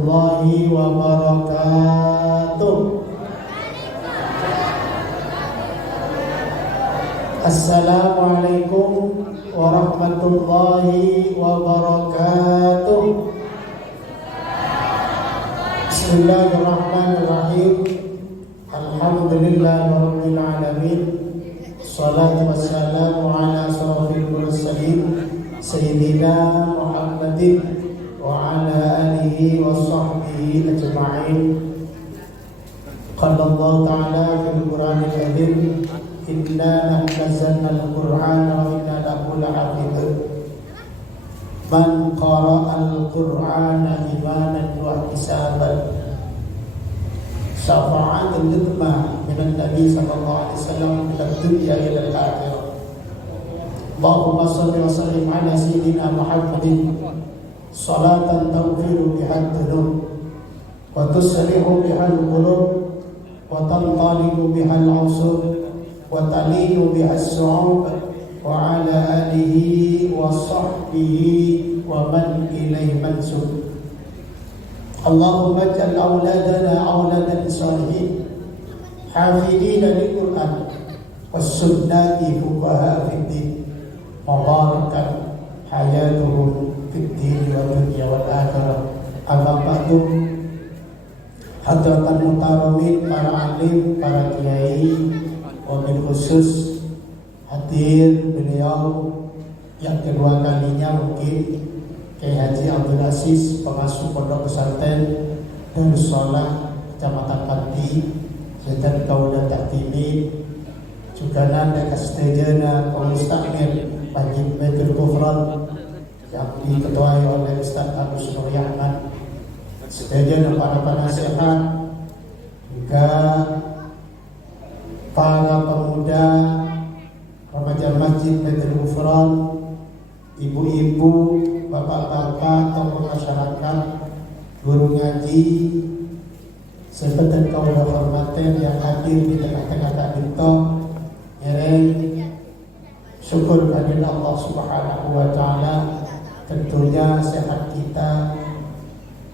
warahmatullahi wabarakatuh. Assalamualaikum warahmatullahi wabarakatuh. Bismillahirrahmanirrahim. Alhamdulillahirabbil alamin. Salatu wassalamu ala asyrafil mursalin sayyidina Muhammadin wa ala alihi wa sahbihi ajma'in. Qala Allah ta'ala fil Qur'anil Karim, inna nazzalna al-Qur'ana wa inna lahu lahafidhun. Man qara'a al-Qur'ana imanan wa ihtisaban syafa'at al-hikmah minan Nabi sallallahu alaihi wasallam fid dunya ila al-akhirah. Allahumma shalli wa sallim ala sayyidina Muhammadin salatan taghfiru biha ad-dhunub wa tusrihu biha al-qulub wa tanṭaliqu biha al-'usub wa talinu biha as-su'ub wa ala alihi wa sahbihi wa man ilayhi mansub. Allahumma ij'al auladana auladan salihin hafidina lil-Qur'an was-sunnati fuqaha fid-din mubarakan hayatuhum fid-din wa dunya wal akhirah. Amma ba'du, hadratan muhtaramin, para alim, para kiai, wabil khusus hadir beliau yang kedua kalinya mungkin, Kiai Haji Abdul Aziz, pengasuh Pondok Pesantren Darus Salah Kecamatan Pati, Sedan Kaudah Taktimi, juga nanda kastejana kaum mustakmir Majid Baitul Kufran yang diketuai oleh Ustaz Agus Nuryahman, sedajana para penasihat, juga para pemuda remaja Masjid Baitul Kufran, ibu-ibu, bapak-bapak, tokoh masyarakat, guru ngaji, serta kaum hormatan yang hadir di tengah-tengah Kak Binto. Syukur kepada Allah Subhanahu wa Ta'ala, tentunya sehat kita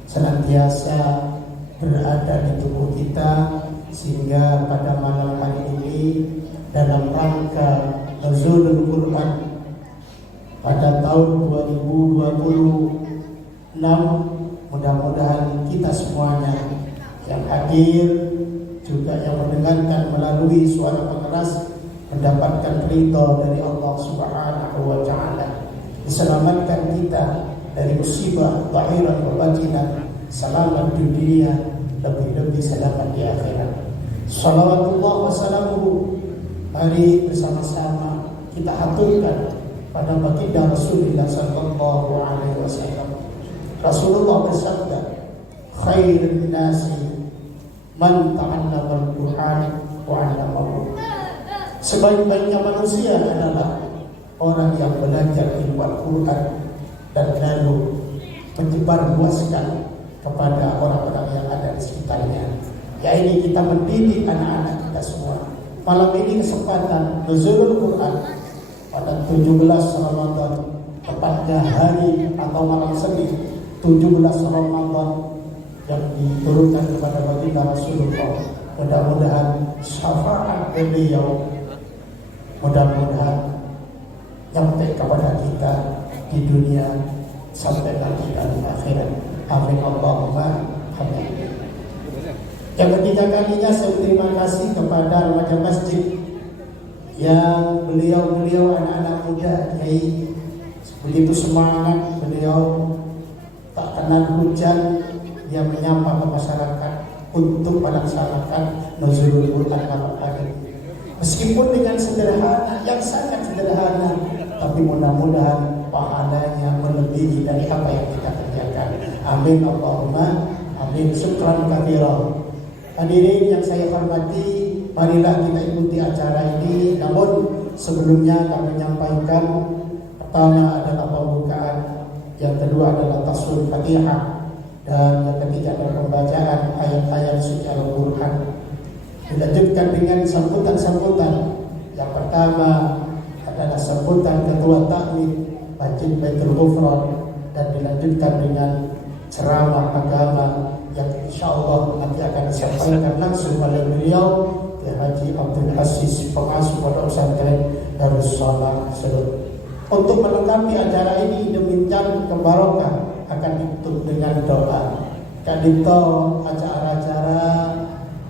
senantiasa berada di tubuh kita, sehingga pada malam hari ini dalam rangka nuzulul Quran pada tahun 2026, mudah-mudahan kita semuanya yang hadir, juga yang mendengarkan melalui suara pengeras, mendapatkan ridha dari Allah Subhanahu wa Ta'ala, diselamatkan kita dari musibah zahiran wa batinan, selamat di dunia, lebih-lebih selamat di akhirat. Shalawatullah wa salamuhu, mari bersama-sama kita aturkan pada baginda Rasulullah sallallahu alaihi wasallam. Rasulullah bersabda, khairun nasi man ta'allama al-Qur'an wa 'allamahu. Sebaik-baiknya manusia adalah orang yang belajar ilmu Al-Quran dan lalu menyebarluaskan kepada orang-orang yang ada di sekitarnya. Ya, ini kita mendidik anak-anak kita semua. Malam ini kesempatan nuzulul Quran pada 17 Ramadan, tepatnya hari atau malam Senin 17 Ramadan, yang diturunkan kepada baginda Rasulullah. Mudah-mudahan syafaat beliau, mudah-mudahan nyampe kepada kita di dunia sampai nanti di akhirat. Amin Allahumma amin. Yang ketiga kalinya saya terima kasih kepada remaja masjid yang beliau anak-anak muda kiai begitu semangat, beliau tak kenal hujan, dia menyapa ke masyarakat untuk melaksanakan nuzulul Quran malam hari. Meskipun dengan sederhana, yang sangat sederhana, tapi mudah-mudahan pahalanya melebihi dari apa yang kita kerjakan. Amin Allahumma amin. Syukran katsira. Hadirin yang saya hormati, marilah kita ikuti acara ini. Namun sebelumnya kami menyampaikan, pertama adalah pembukaan, yang kedua adalah tasawwuf Fatihah, dan yang ketiga adalah pembacaan ayat-ayat suci Al-Quran. Dilanjutkan dengan sambutan-sambutan. Yang pertama adalah sambutan Ketua Takmir Masjid Baitul Kufran, dan dilanjutkan dengan ceramah agama yang insya Allah nanti akan disampaikan langsung oleh beliau, Haji Abdul Aziz, pengasuh Pondok Pesantren Darussalam Serut. Untuk melengkapi acara ini demikian kebarokah akan ditutup dengan doa. Kadito acara-acara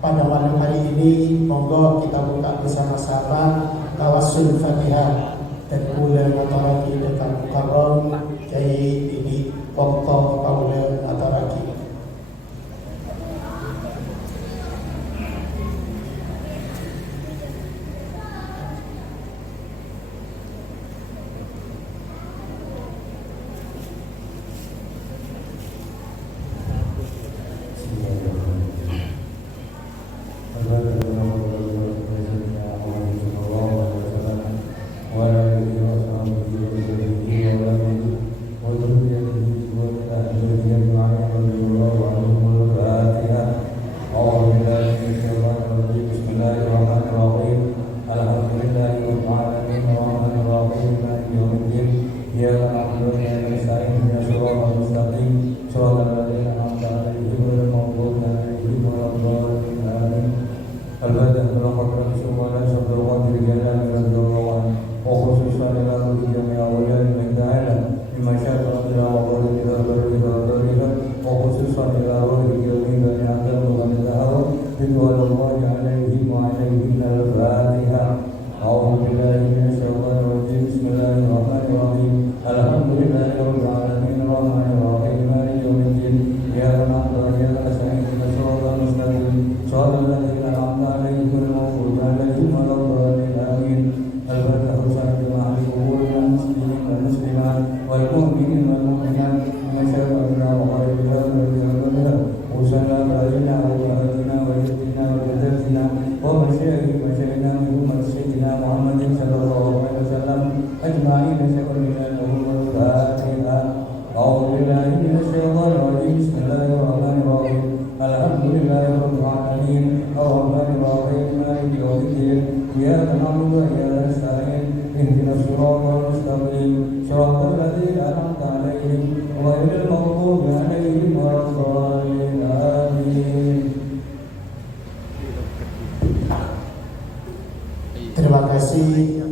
pada malam hari ini, monggo kita buka bersama-sama tawassul Fatihah dan kula mataraki dekat Mukarram Kiai Didi Waktu Kaula Mataraki. Terima kasih.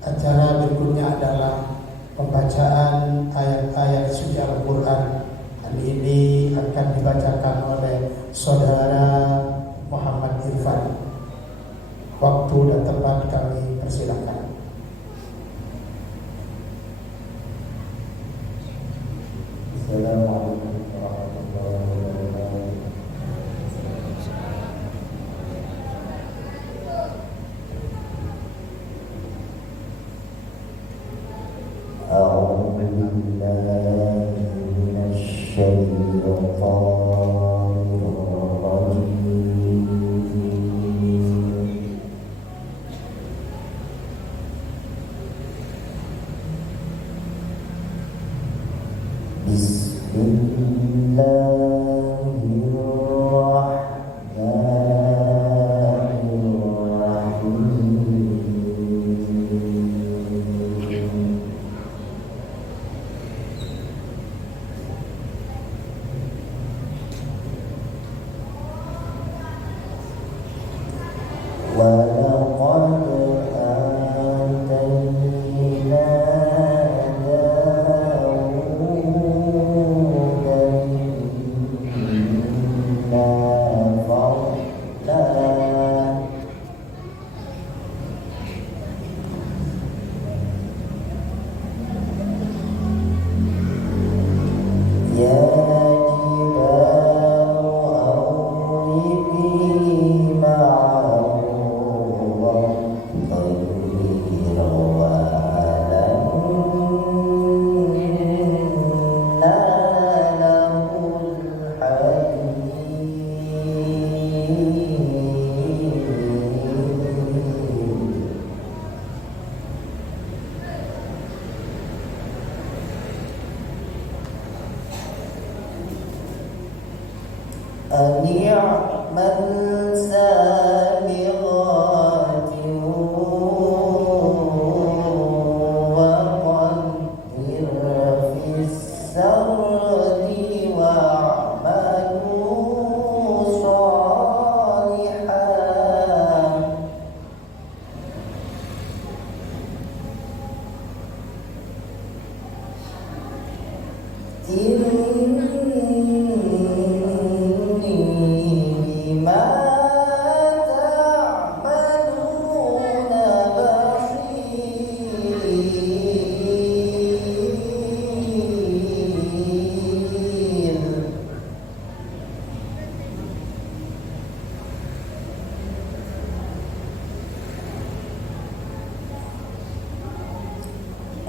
Acara berikutnya adalah pembacaan ayat-ayat suci Al-Quran. Hari ini akan dibacakan oleh Saudara Muhammad Irfan. Waktu dan tempat kami persilakan. Assalamualaikum warahmatullahi wabarakatuh. A'udzu billahi minasy syaithanir rajim.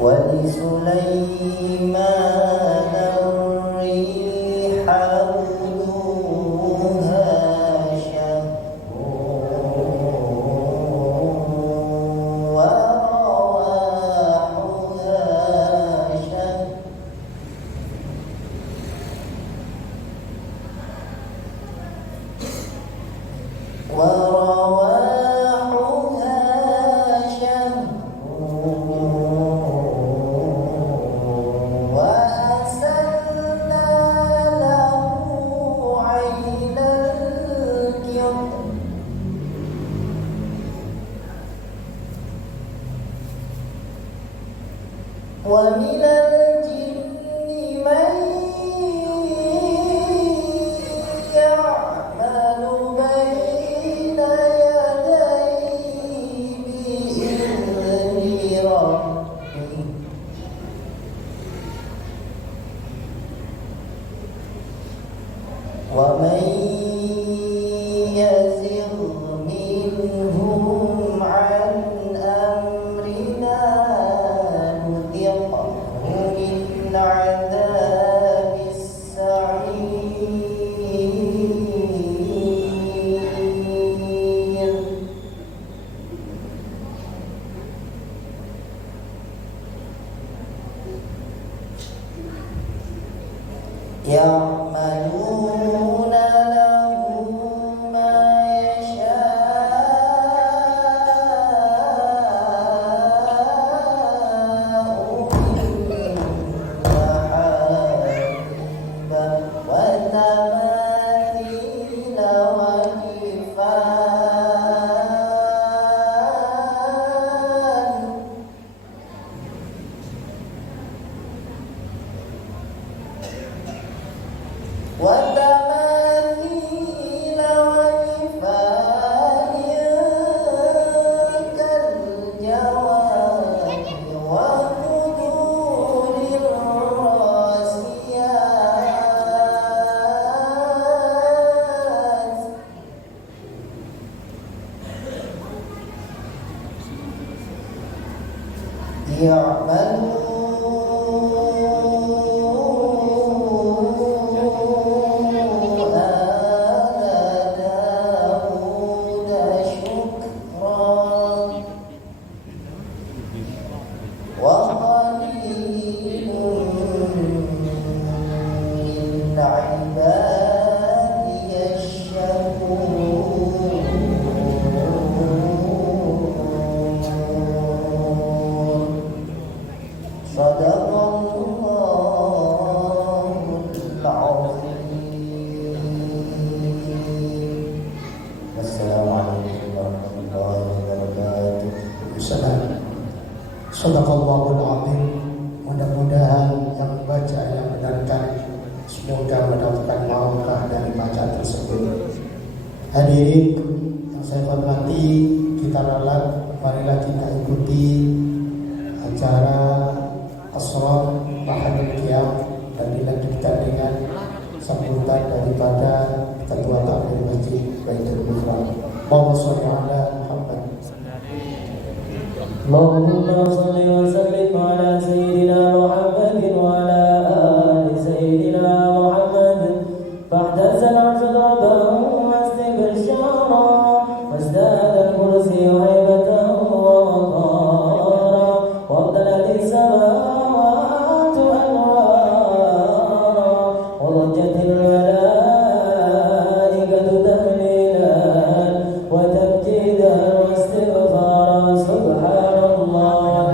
ولسليمان الريح غدوها شهر ورواحها شهر وأسلنا له عين الكظر ومن الجن من يعمل بين يديه بإذن ربه ومن يزغ منهم عن أمرنا نذقه من عذاب السعير يعملون له ما يشاء من محاريب وتماثيل وجفان وتماثيل وجفان كالجواب وقدور الراسيات يعملون آل داود شكرا وقليل من عبادي الشكور صدق الله العظيم. السلام عليكم ورحمة الله وبركاته. Salam. Sadaqallahul azim. Mudah-mudahan yang membaca yang mendengarkan semoga mendapatkan barokah dari bacaan tersebut. Hadirin yang saya hormati, kita ralat, marilah kita ikuti acara Asrar Tahajud Qiyam dan dilanjutkan dengan sambutan daripada Ketua Takmir Masjid Baitul Mukarram. Allahumma shalli ala Muhammad. اللهم صل وسلم على سيدنا محمد وعلى آل سيدنا محمد فاحتز العرش ضربا واستبشارا فازداد الكرسي هيبة ووقارا وامتلأت السماوات أنوارا وضجت الملائكة تهليلا وتمجيدا واستغفارا سبحان الله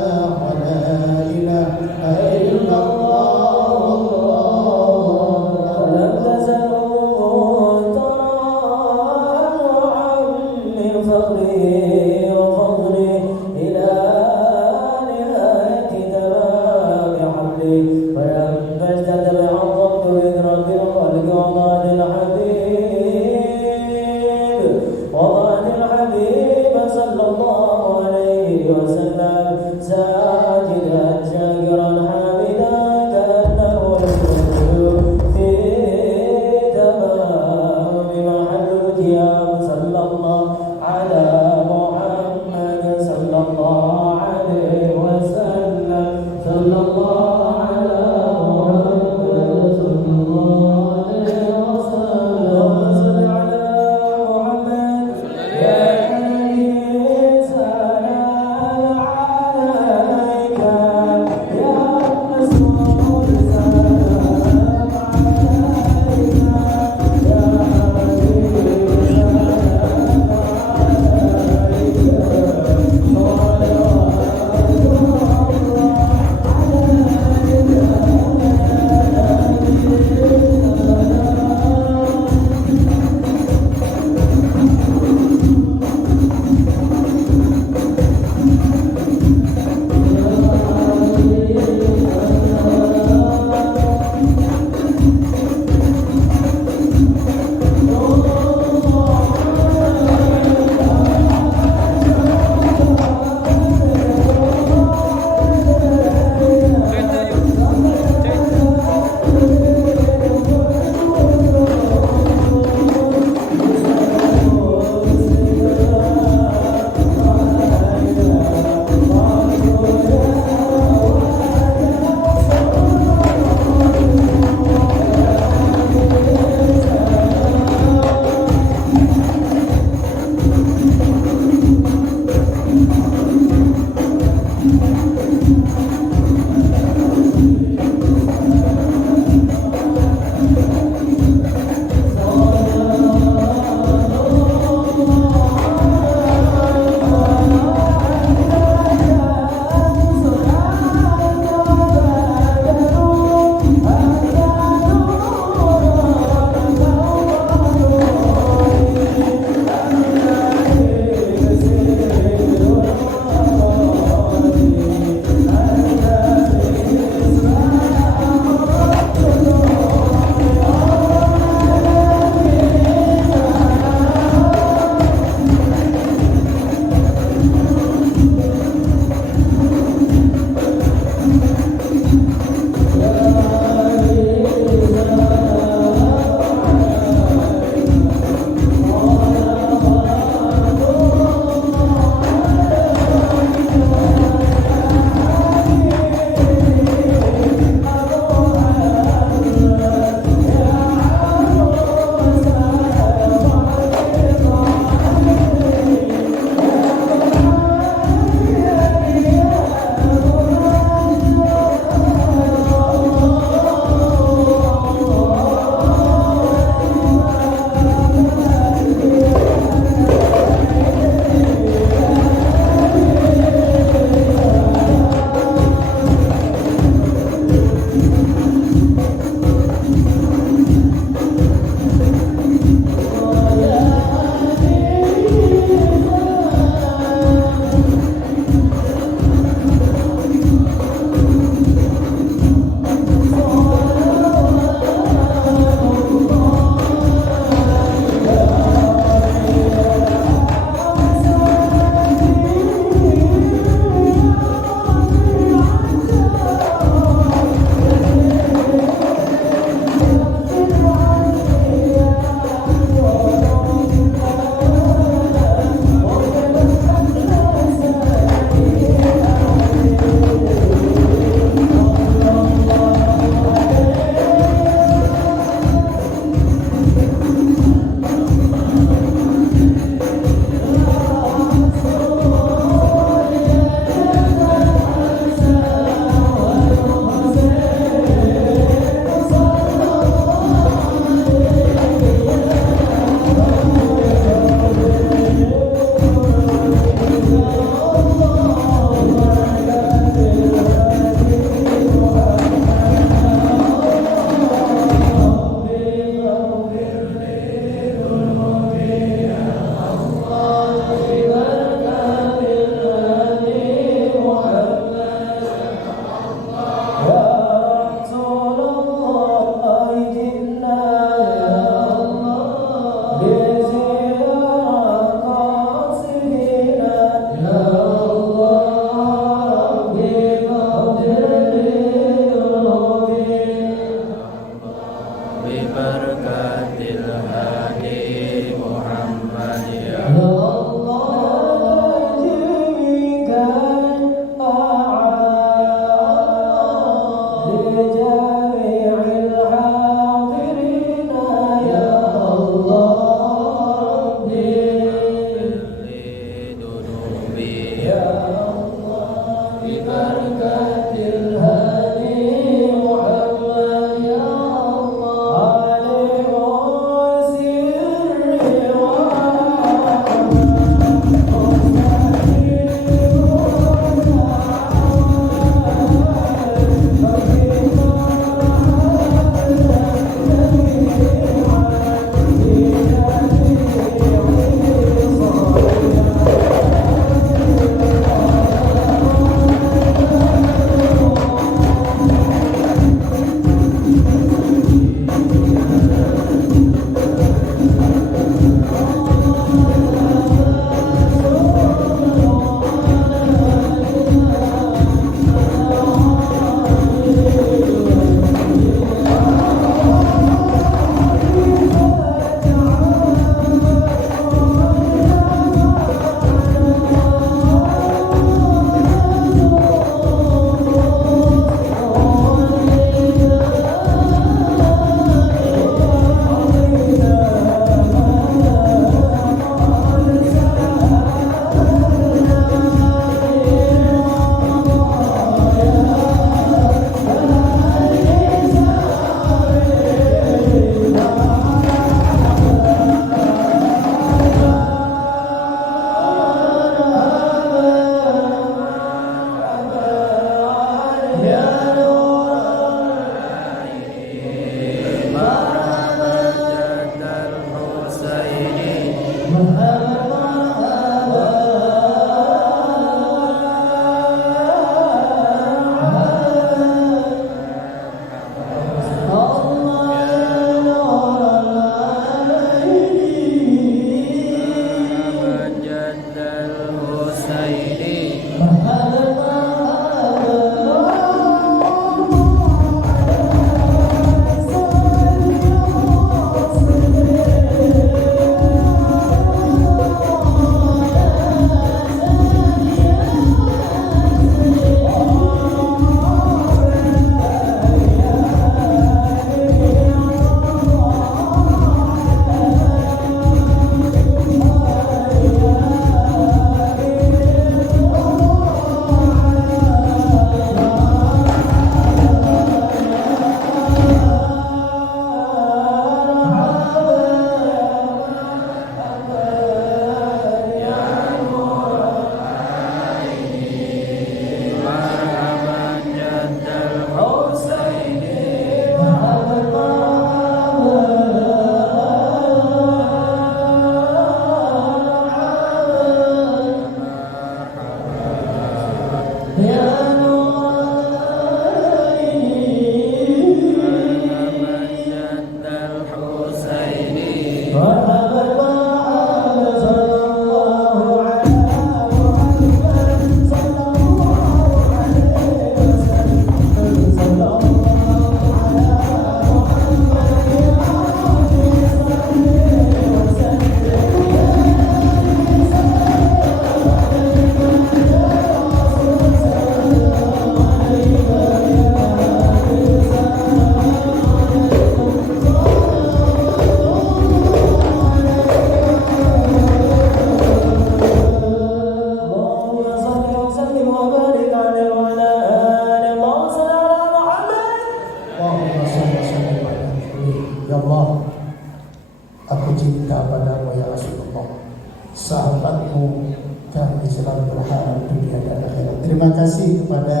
Terima kasih kepada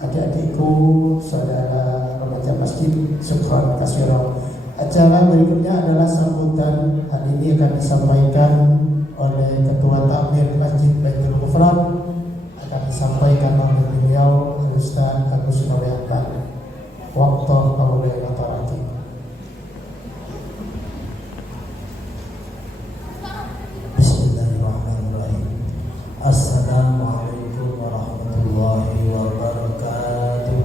adik-adikku, saudara remaja masjid, syukran katsiran. Acara berikutnya adalah sambutan. Hari ini akan disampaikan oleh Ketua Takmir Masjid Baitul Ghufran, akan disampaikan oleh beliau Ustaz Agus Nuriyatan. Waktu oleh Mataraki. Bismillahirrahmanirrahim. Assalamualaikum warahmatullahi wabarakatuh.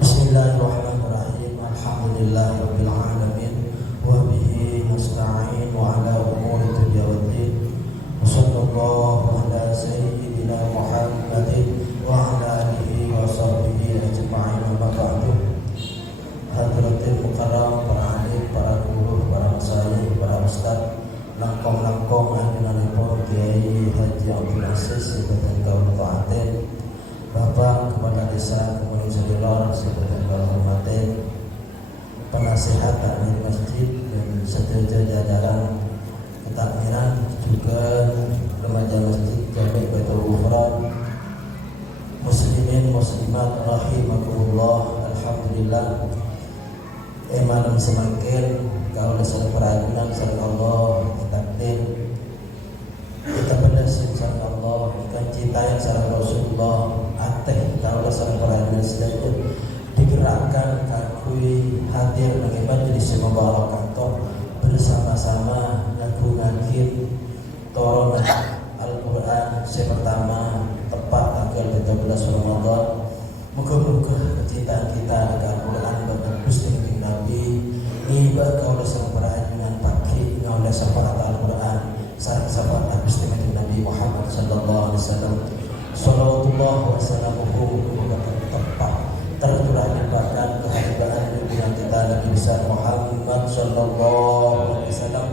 Bismillahirrahmanirrahim. Alhamdulillahirabbil nasihat takmir masjid dan seterusnya jajaran ketakmiran, juga remaja masjid Jami' Baitul Ghufran, muslimin muslimat rahimakumullah. Alhamdulillah malam semakin kalau dasar perajunan sareng Allah takdir kita berhasil sareng Allah ikan cinta yang sareng Rasulullah ateh kalau dasar perajunan sedaya digerakkan kakui hadir bagi majelis mubarakatuh bersama-sama ngaku-ngakin toron Al-Quran pertama tepat tanggal 13 Ramadan. Moga-moga kecintaan kita dengan Al-Quran bapak Gusti Nabi nibah kau dasar perajunan pagi kau dasar Al-Quran sareng sahabat Gusti Nabi Muhammad sallallahu alaihi wasallam sallallahu wasallamuhu tepat terturahkan keharibaan dunia kita Nabi besar Muhammad sallallahu alaihi wasallam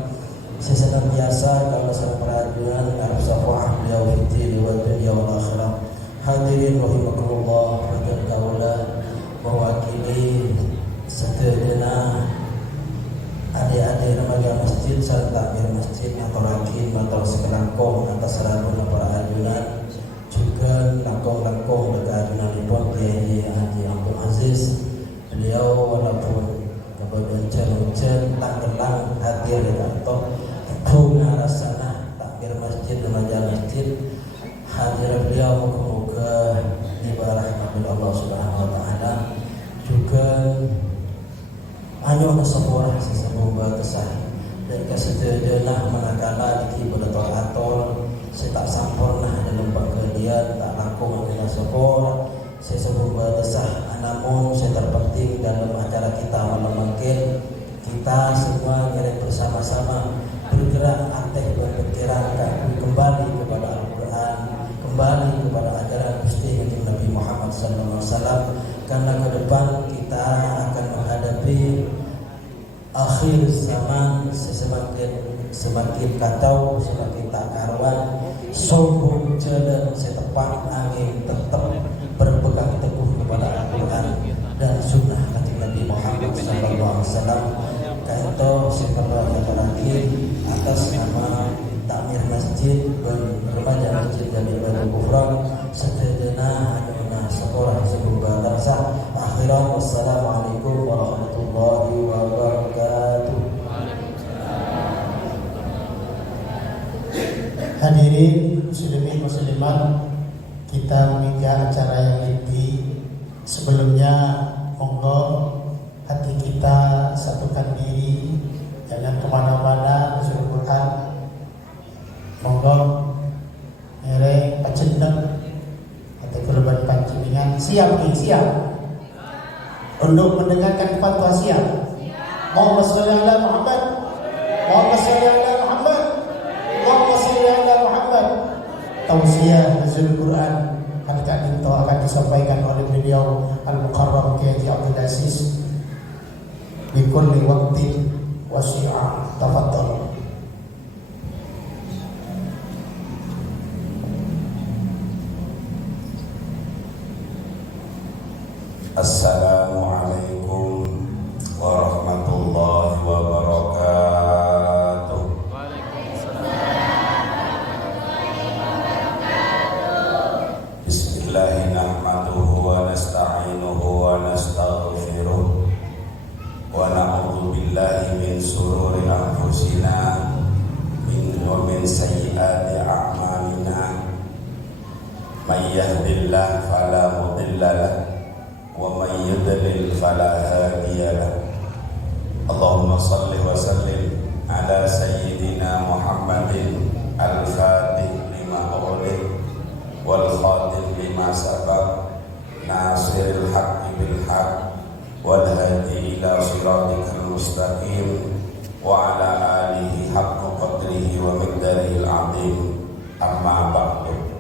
sesenang biasa kalau dasar perajunan arab safwah beliau fitri wa dunia wal akhirah. Hadirin rahimakumullah, pada kaulah mewakili segenap adik-adik remaja masjid serta takmir masjid atau rakin atau sekelangkong atas rambut para ajunan, juga langkong-langkong dekat ajunan Ridwan Kiai Haji Abdul Aziz. Beliau walaupun kemudian hujan tak gelang hadir di kantor bunga rasana takmir masjid remaja masjid. Hadir beliau moga-moga diberkahi Allah Subhanahu wa taala, juga hanya kesemuanya sesungguhnya kesah dan kesedaran manakala di ator saya tak sampurna dalam bagian tak langkung dengan sepor sesungguhnya kesah. Namun saya terpenting dalam acara kita malam mungkin kita semua ngerek bersama-sama bergerak ateh berpikiran kembali kepada Al-Quran, kembali kepada ajaran Gusti Nabi Muhammad SAW, karena ke depan kita akan menghadapi akhir zaman semakin kacau, semakin tak karuan, sombong jalan setepak angin tetap berpegang teguh kepada Al-Quran dan sunnah Nabi Muhammad SAW. Kaito setelah terakhir atas nama takmir masjid dan remaja masjid Jami' Baitul Ghufran sedena hanya sekolah sebuah darsa akhiran. Wassalamualaikum warahmatullahi wabarakatuh. Hadirin muslimin muslimat, kita menginjak acara yang inti. Sebelumnya monggo hati kita satukan diri, jangan kemana-mana. Rasul Quran monggo mere pacendeng atau korban pancingan siap untuk mendengarkan fatwa siap. Allahumma shalli ala Muhammad, Allahumma shalli ala Muhammad, Allahumma shalli ala Muhammad. Tausiah Rasul Quran akan disampaikan oleh beliau Al-Mukarram Kiai Abdul Aziz bikulli waqtin wasi'a. Tafadhal. Assalamualaikum warahmatullahi wabarakatuh. Bismillahirrahmanirrahim wa nasta'inuhu wa nastaghfiruh wa na'udzu billahi min shururi anfusina wa min sayyiati a'malina. May yahdihillahu fala mudilla lahu wa may yudlil fala hadiya lahu. Allahumma shalli wa sallim ala sayyidina Muhammadin al-fatih lima ughliq wal khatim lima sabaq nasiril haqqi bil haqq wal hadi ila siratikal mustaqim wa ala alihi haqqa qadrihi wa miqdarihil azim. Amma ba'du.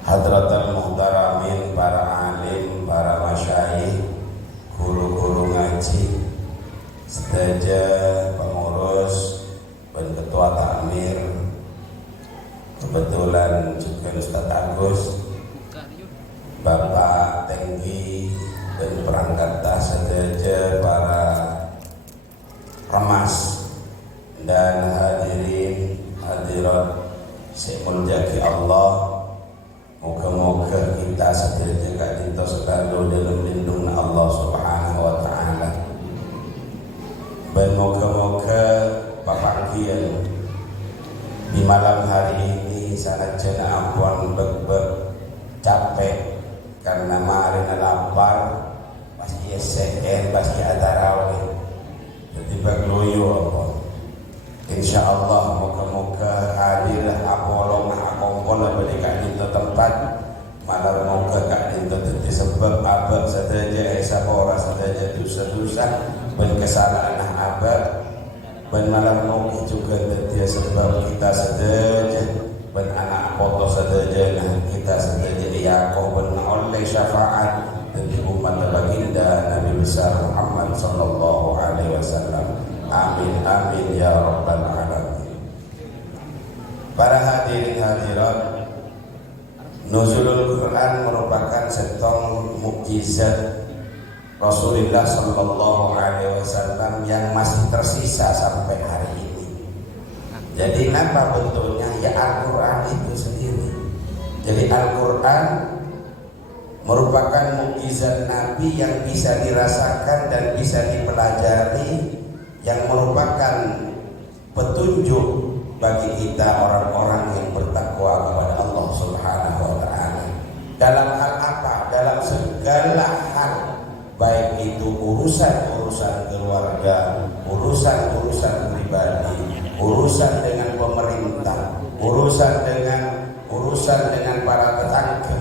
Hadratul muhtaramin, para alim, para masyayikh, guru-guru ngaji, sedaja pengurus dan ketua takmir, kebetulan juga Ustaz Agus, Bapak Tenggi dan perangkat tas, sedaja para dan moga-moga Bapak Kiai di malam hari ini sanajan ampun beg-beg capek karena kemarin lapar pasti SN pasti ada raweh jadi bagloyo apa insyaallah moga-moga hadir apolong akompol berikan itu tempat malam moga gak itu tadi sebab abad saja esa ora saja dosa-dosa dan kesalahan abad dan malam moga juga tadi sebab kita saja dan anak foto saja nah kita saja Yaqub bin oleh syafaat dari umat baginda Nabi besar Muhammad sallallahu alaihi wasallam. Amin amin ya rabbal alamin. Para hadirin hadirat, nuzulul Quran merupakan setong mukjizat Rasulullah sallallahu alaihi wasallam yang masih tersisa sampai hari ini. Jadi apa bentuknya? Ya Al-Quran itu sendiri. Jadi Al-Quran merupakan mukjizat Nabi yang bisa dirasakan dan bisa dipelajari, yang merupakan petunjuk bagi kita orang-orang yang bertakwa kepada Allah Subhanahu wa taala. Dalam hal apa? Dalam segala hal, baik itu urusan-urusan keluarga, urusan-urusan pribadi, urusan dengan pemerintah, urusan dengan para tetangga,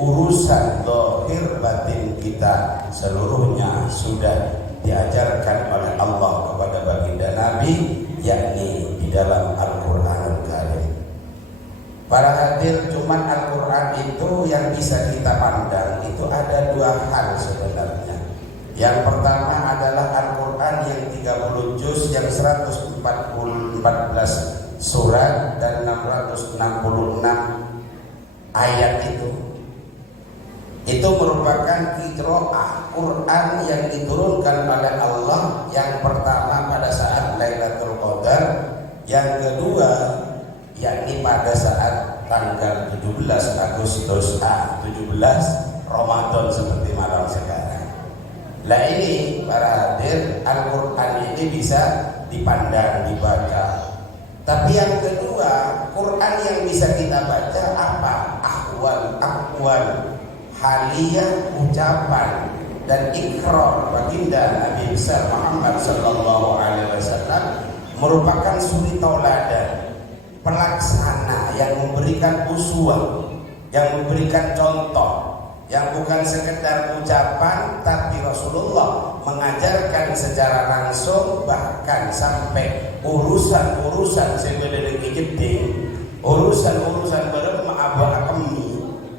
urusan zahir batin kita seluruhnya sudah diajarkan oleh Allah kepada baginda Nabi, yakni di dalam Al-Qur'anul Karim. Para hadir, cuman Al-Quran itu yang bisa kita pandang itu ada dua hal sebenarnya. Yang pertama adalah Al-Quran yang 30 juz, yang 114 surat dan 666 ayat itu merupakan qiraah Quran yang diturunkan oleh Allah, yang pertama pada saat Lailatul Qadar, yang kedua yakni pada saat tanggal 17 Agustus 17 Ramadan seperti malam sekarang. Lah ini para hadir, Al-Quran ini bisa dipandang, dibaca. Tapi yang kedua, Quran yang bisa kita baca apa? Akwal haliyah, ucapan dan ikrar baginda Nabi besar Muhammad sallallahu alaihi wasallam merupakan suri tauladan, pelaksana yang memberikan uswah, yang memberikan contoh, yang bukan sekedar ucapan, tapi Rasulullah mengajarkan secara langsung, bahkan sampai urusan-urusan sebelum jeding, urusan-urusan berma'abah kami,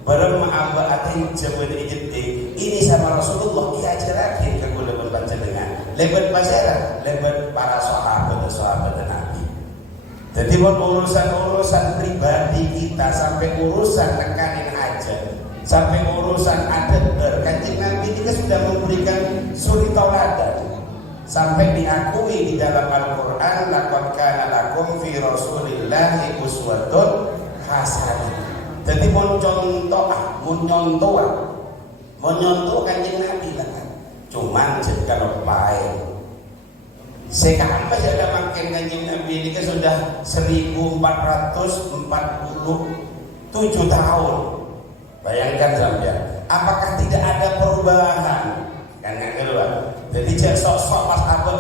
berma'abah atin sebelum jeding, ini sama Rasulullah diajarkan ke kula panjenengan, lebat masyarakat, lebat para sahabat Nabi. Jadi urusan-urusan pribadi kita, sampai urusan tekanin aja, sampai urusan adat Kanjeng Nabi kita sudah memberikan suri tauladan, sampai diakui di dalam Al-Quran, laqad kana lakum fi Rasulillahi uswatun hasanah. Jadi menyontoh Kanjeng Nabi lah kan. Cuman kalau baik sekarang masih ada makin Kanjeng Nabi ini kan sudah 1447 tahun. Bayangkan sampai apakah tidak ada perubahan? Kan yang kedua, jadi jangan sok-sok pas abad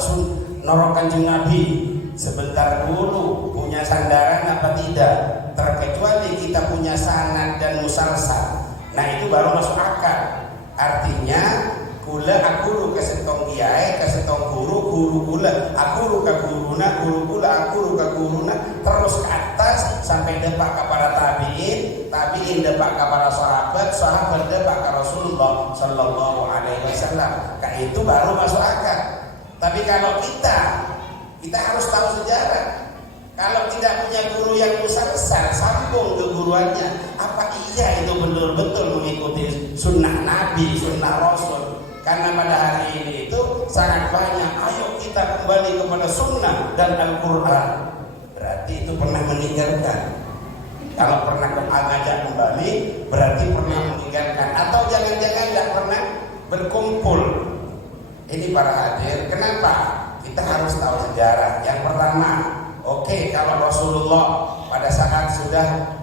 norok Kanjeng Nabi sebentar dulu punya sandaran apa tidak, terkecuali kita punya sanad dan musalsal. Nah itu baru masuk akal. Artinya kula aku ke setong kiai, ke setong guru kula, aku ke guruna, guru kula, aku ke guruna, terus ke atas sampai depak ke para tabiin depak ke para sahabat depak ke Rasulullah sallallahu alaihi wasallam. Kayak itu baru masuk akal. Tapi kalau kita harus tahu sejarah. Kalau tidak punya guru yang musalsal, sambung ke guruannya, apa iya itu betul-betul mengikuti sunnah Nabi, sunnah Rasul? Karena pada hari ini itu sangat banyak. Ayo kita kembali kepada sunnah dan Al-Quran. Berarti itu pernah meninggalkan. Kalau pernah mengajak kembali, berarti pernah meninggalkan. Atau jangan-jangan tidak pernah berkumpul. Ini para hadir. Kenapa? Kita harus sejarah. Yang pertama, oke, kalau Rasulullah pada saat sudah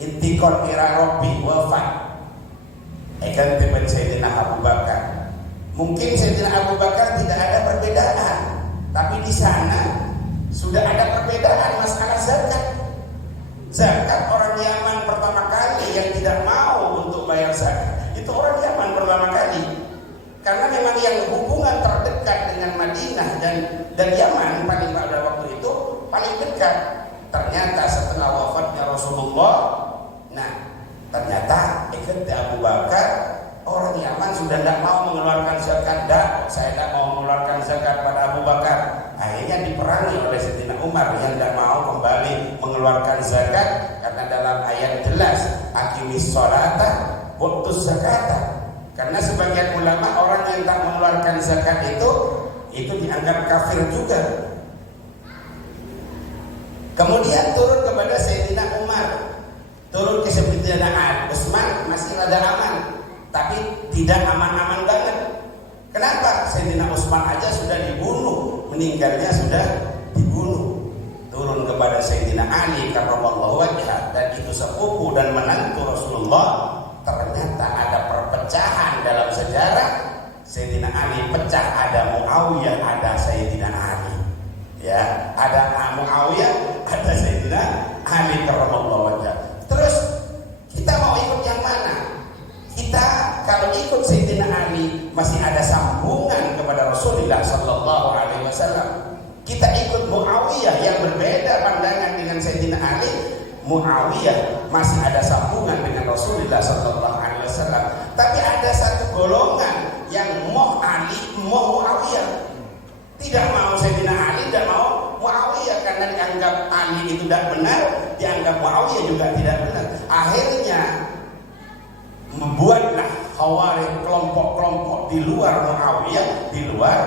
intikon ira Robi wafat, kan tiba Sayyidina Abu Bakar. Mungkin Sayyidina Abu Bakar tidak ada perbedaan, tapi di sana sudah ada perbedaan masalah zakat. Zakat orang Yaman pertama kali yang tidak mau untuk bayar zakat itu orang Yaman pertama kali, karena memang yang hubungan terdekat dengan Madinah dan Yaman pada waktu itu paling dekat. Ternyata setelah wafatnya Rasulullah, nah ternyata ikut Abu Bakar, orang Yaman sudah tidak mau mengeluarkan zakat. Saya tidak mau mengeluarkan zakat pada Abu Bakar. Akhirnya diperangi oleh Sayyidina Umar yang tidak mau kembali mengeluarkan zakat, karena dalam ayat jelas aqimis sholata wa'tuz zakata. Karena sebagian ulama orang yang tak mengeluarkan zakat itu dianggap kafir juga. Kemudian turun kepada Sayyidina Umar, turun ke Sayyidina Utsman, masih rada aman, tapi tidak aman-aman banget. Kenapa? Sayyidina Utsman aja sudah dibunuh, meninggalnya sudah dibunuh. Turun kepada Sayyidina Ali karramallahu wajhah, dan itu sepupu dan menantu Rasulullah. Ternyata ada perpecahan dalam sejarah. Sayyidina Ali pecah, ada Muawiyah, ada Sayyidina Ali. Ya, ada Muawiyah, ada Sayyidina Ali karramallahu wajhah. Terus kita mau ikut yang mana? Kita kalau ikut Sayyidina Ali masih ada sambungan kepada Rasulullah sallallahu alaihi wasallam. Kita ikut Muawiyah yang berbeda pandangan dengan Sayyidina Ali. Muawiyah masih ada sambungan dengan Rasulullah sallallahu alaihi wasallam. Tapi ada satu golongan yang mau Ali, mau Muawiyah. Tidak mau Sayyidina Ali, tidak mau Muawiyah, karena dianggap Ali itu tidak benar, dianggap Muawiyah juga tidak benar. Akhirnya membuatlah Khawarij kelompok-kelompok di luar Muawiyah, di luar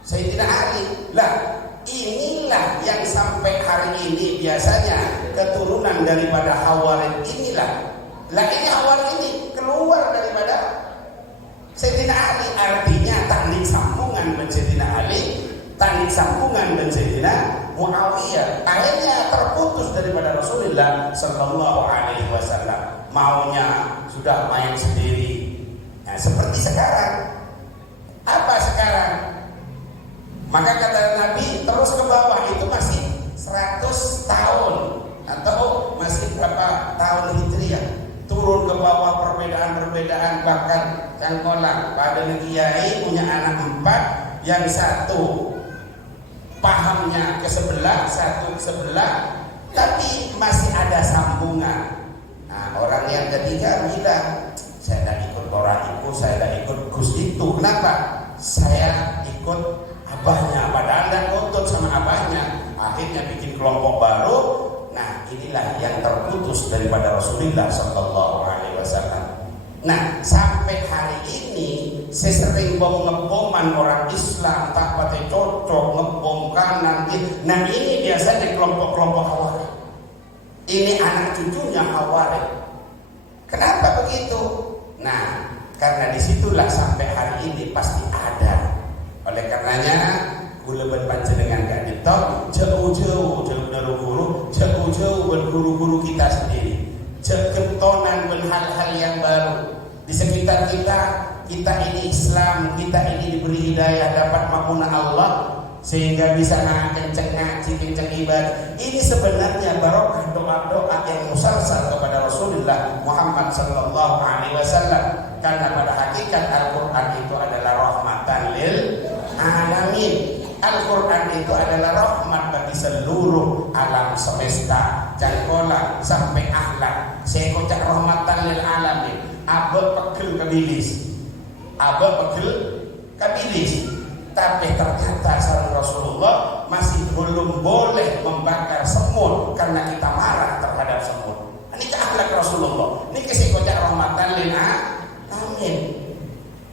Sayyidina Ali. Lah, inilah yang sampai hari ini biasanya keturunan daripada Khawarij inilah. Lah ini Khawarij ini keluar daripada Sayyidina Ali, artinya tanding sambungan dengan Sayyidina Ali, tanding sambungan dengan Sayyidina Muawiyah. Akhirnya terputus daripada Rasulullah sallallahu alaihi wasallam. Maunya sudah main sendiri. Nah, seperti sekarang. Apa sekarang? Maka kata Nabi, terus ke bawah itu masih 100 tahun atau masih berapa tahun Hijriah. Turun ke bawah perbedaan-perbedaan, bahkan cangkolan. Pada kiai punya anak 4, yang satu pahamnya ke sebelah, satu ke sebelah, tapi masih ada sambungan. Nah, orang yang ketiga bilang, saya tidak ikut orang itu, saya tidak ikut Gus itu. Kenapa? Saya ikut abahnya, padahal tidak nutut sama abahnya. Akhirnya bikin kelompok baru. Nah, inilah yang terputus daripada Rasulullah sallallahu alaihi wasallam. Nah, sampai hari ini sesering ngebom-ngeboman orang Islam, tak pakai cocok, ngebom kanan. Nah, ini biasanya kelompok-kelompok Khawarij. Ini anak cucunya Khawarij. Kenapa begitu? Nah, karena disitulah sampai hari ini pasti ada. Oleh karenanya kuleban panjenengan gak ditok, jauh-jauh dari guru, jauh-jauh guru-guru kita sendiri. Kentonan hal-hal yang baru di sekitar kita. Kita ini Islam, kita ini diberi hidayah, dapat mamunah Allah, sehingga bisa kenceng ngaji, kenceng ibadah. Ini sebenarnya barokah doa-doa yang musalsal kepada Rasulullah Muhammad sallallahu alaihi wasallam. Karena pada hakikat Al-Quran itu adalah rahmatan lil alamin. Al-Quran itu adalah rahmat bagi seluruh alam semesta, jangkola sampai akhlak. Saya kocak rahmatan lil alamin. Abel pegel kebilis, abel pegel kebilis. Tapi ternyata sareng Rasulullah masih belum boleh membakar semut karena kita marah terhadap semut. Ini akhlak Rasulullah. Ini kasih kocak rahmatan lil alamin.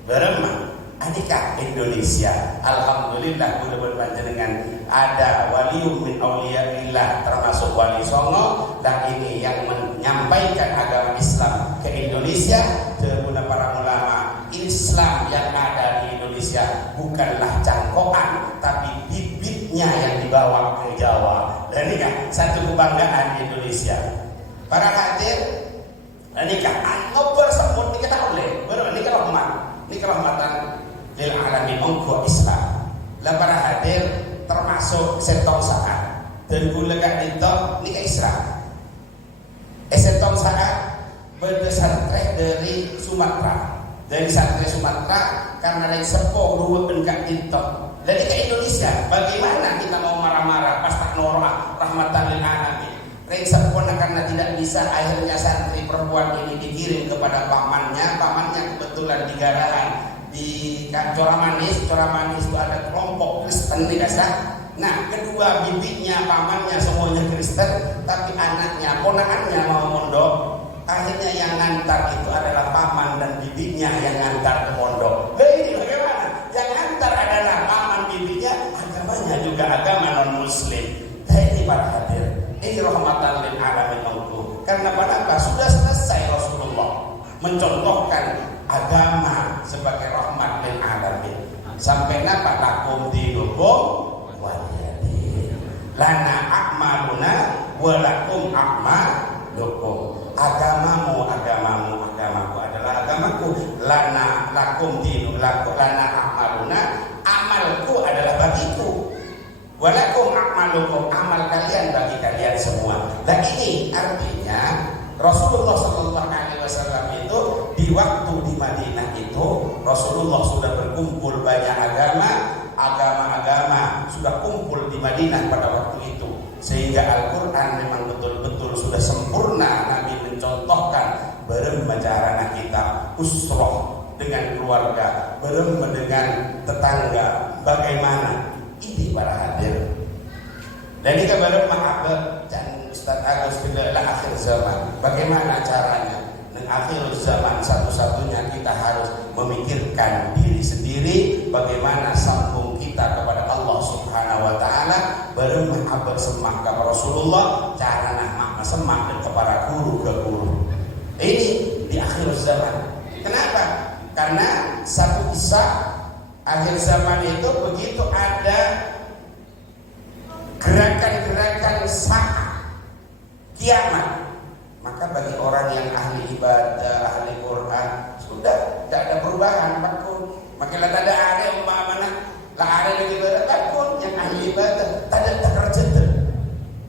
Berema adikah Indonesia, alhamdulillah mudah berpanjenengan ada walium min auliyaillah, termasuk wali Songo, dan ini yang menyampaikan agama Islam ke Indonesia. Terguna para ulama, Islam yang ada di Indonesia bukanlah cangkokan, tapi bibitnya nikah satu kebanggaan Indonesia. Para hadir nikah ngobrol semut nikah tak boleh. Nikah rahmat, nikah rahmatan lil alamin ongko Islam. Lah para hadir termasuk setong saat dan gula gak ditok nikah Islam. Setong saat berdasarkan dari Sumatera. Dari santri Sumatera karena dari sepo dua enggak ditok. Jadi ke Indonesia, bagaimana kita mau marah-marah pas tak norah rahmatan lil alamin. Reng sempurna karena tidak bisa, akhirnya santri perempuan ini dikirim kepada pamannya kebetulan di Garahan di Coramanis itu ada kelompok Kristen di Gaza. Nah, kedua bibinya, pamannya semuanya Kristen, tapi anaknya, ponakannya mau mondok. Akhirnya yang ngantar itu adalah paman dan bibinya yang ngantar ke pondok. Nah, ini bagaimana? Yang ngantar adalah paman bibinya, agamanya juga agama non muslim. Nah, ini para hadir. Ini rahmatan lil alamin mengku. Karena kenapa? Sudah selesai Rasulullah mencontohkan agama sebagai rahmat lil alamin. Sampai napa lakum dinukum waliyadin. Lana a'maluna walakum a'malukum. Agamamu adalah agamaku. Lana lakum dinu lana a'maluna, amalku adalah bagiku. Walakum a'malukum, amal kalian bagi kalian semua. Dan ini artinya Rasulullah SAW itu di waktu di Madinah itu Rasulullah sudah berkumpul banyak agama sudah kumpul di Madinah pada waktu itu, sehingga Al-Quran memang betul-betul sudah sempurna. Nabi mencontohkan berbicara kita usroh dengan keluarga, dengan tetangga, bagaimana ini para hadir. Dan ini kabar mahabbah dan Ustaz Agus bila akhir zaman. Bagaimana caranya? Dan akhir zaman satu-satunya kita harus memikirkan diri sendiri, bagaimana sambung kita kepada Allah Subhanahu wa taala, bermahabbah semak kepada Rasulullah, cara nak semak dan kepada guru ke guru. Ini di akhir zaman. Kenapa? Karena satu kisah akhir zaman itu begitu ada gerakan-gerakan saat kiamat, maka bagi orang yang ahli ibadah, ahli Quran, sudah tidak ada perubahan. Makin tak ada area umpamanya lah area yang ibadah takun yang ahli ibadah tak ada kerja.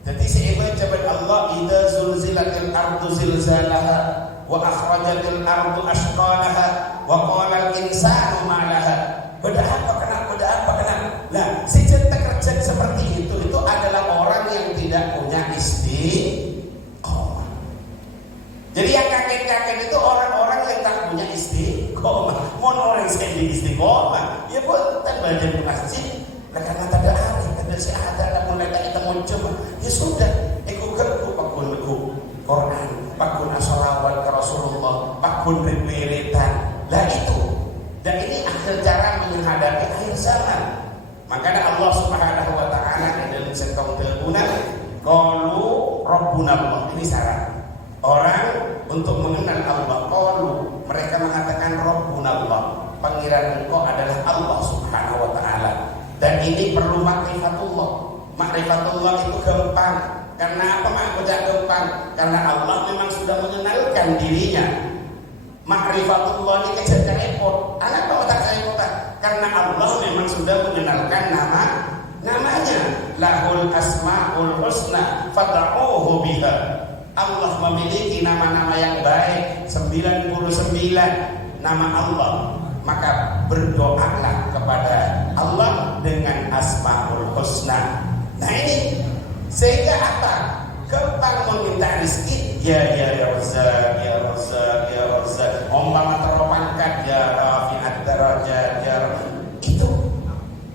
Jadi seimbang jabat Allah idza zulzilatil ardu zilzalaha wa akhrajatil ardu ashqalaha wa qala al insanu ma laha. Beda apa kenapa? Nah, si cinta kerja seperti itu adalah orang yang tidak punya istiqomah. Jadi yang kaget-kaget itu orang-orang yang tak punya istiqomah. Mau orang yang istiqomah, ya buat baca di masjid. Karena tak ada hari, tak ada syahadat, tak mulai kita muncul. Ya sudah, ikut pakun Quran, pakun as-salawat ke Rasulullah, pakun ripiritan. Lah itu. Dan ini akhir cara menghadapi akhir zaman. Makanya Allah Subhanahu wa taala dalam setong terguna qalu rabbuna Allah. Ini syarat. Orang untuk mengenal Allah, qalu, mereka mengatakan rabbuna Allah. Pangeran engkau adalah Allah Subhanahu wa taala. Dan ini perlu makrifatullah. Makrifatullah itu gampang. Karena apa maksudnya gampang? Karena Allah memang sudah mengenalkan dirinya. Makrifatullah ini kecil repot. Anak kau tak repot. Karena Allah memang sudah mengenalkan namanya. Lahul asmaul husna fad'uhu biha. Allah memiliki nama-nama yang baik 99 nama Allah. Maka berdoalah kepada Allah dengan asmaul husna. Nah ini sehingga apa? Gampang meminta rezeki. Ya Razzaq, ya Razzaq, ya Razzaq. Umpama terpangkat ya rafi'at darajat, ya itu.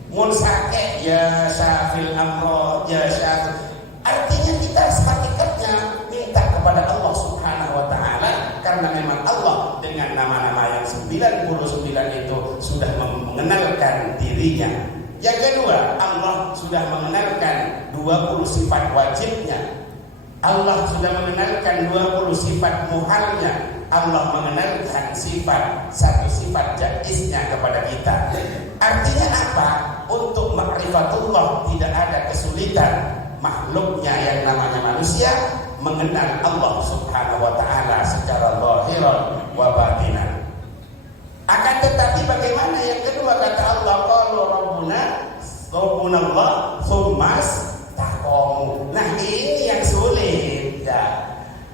Mun sakit ya syafil amrod, ya syafil. Artinya kita hakikatnya minta kepada Allah Subhanahu wa taala karena memang Allah dengan nama-nama yang 99 itu sudah mengenalkan dirinya. Yang kedua, Allah sudah mengenalkan 20 sifat wajibnya. Allah sudah mengenalkan 20 sifat muhalnya. Allah mengenalkan satu sifat jaiznya kepada kita. Artinya apa? Untuk makrifatullah tidak ada kesulitan. makhluknya yang namanya manusia mengenal Allah Subhanahu wa taala secara zahiran wa batinan. Akan tetapi bagaimana yang kedua kata Allah, qalu rabbuna Allah tsummas taqamu. Nah, ini yang sulit ya.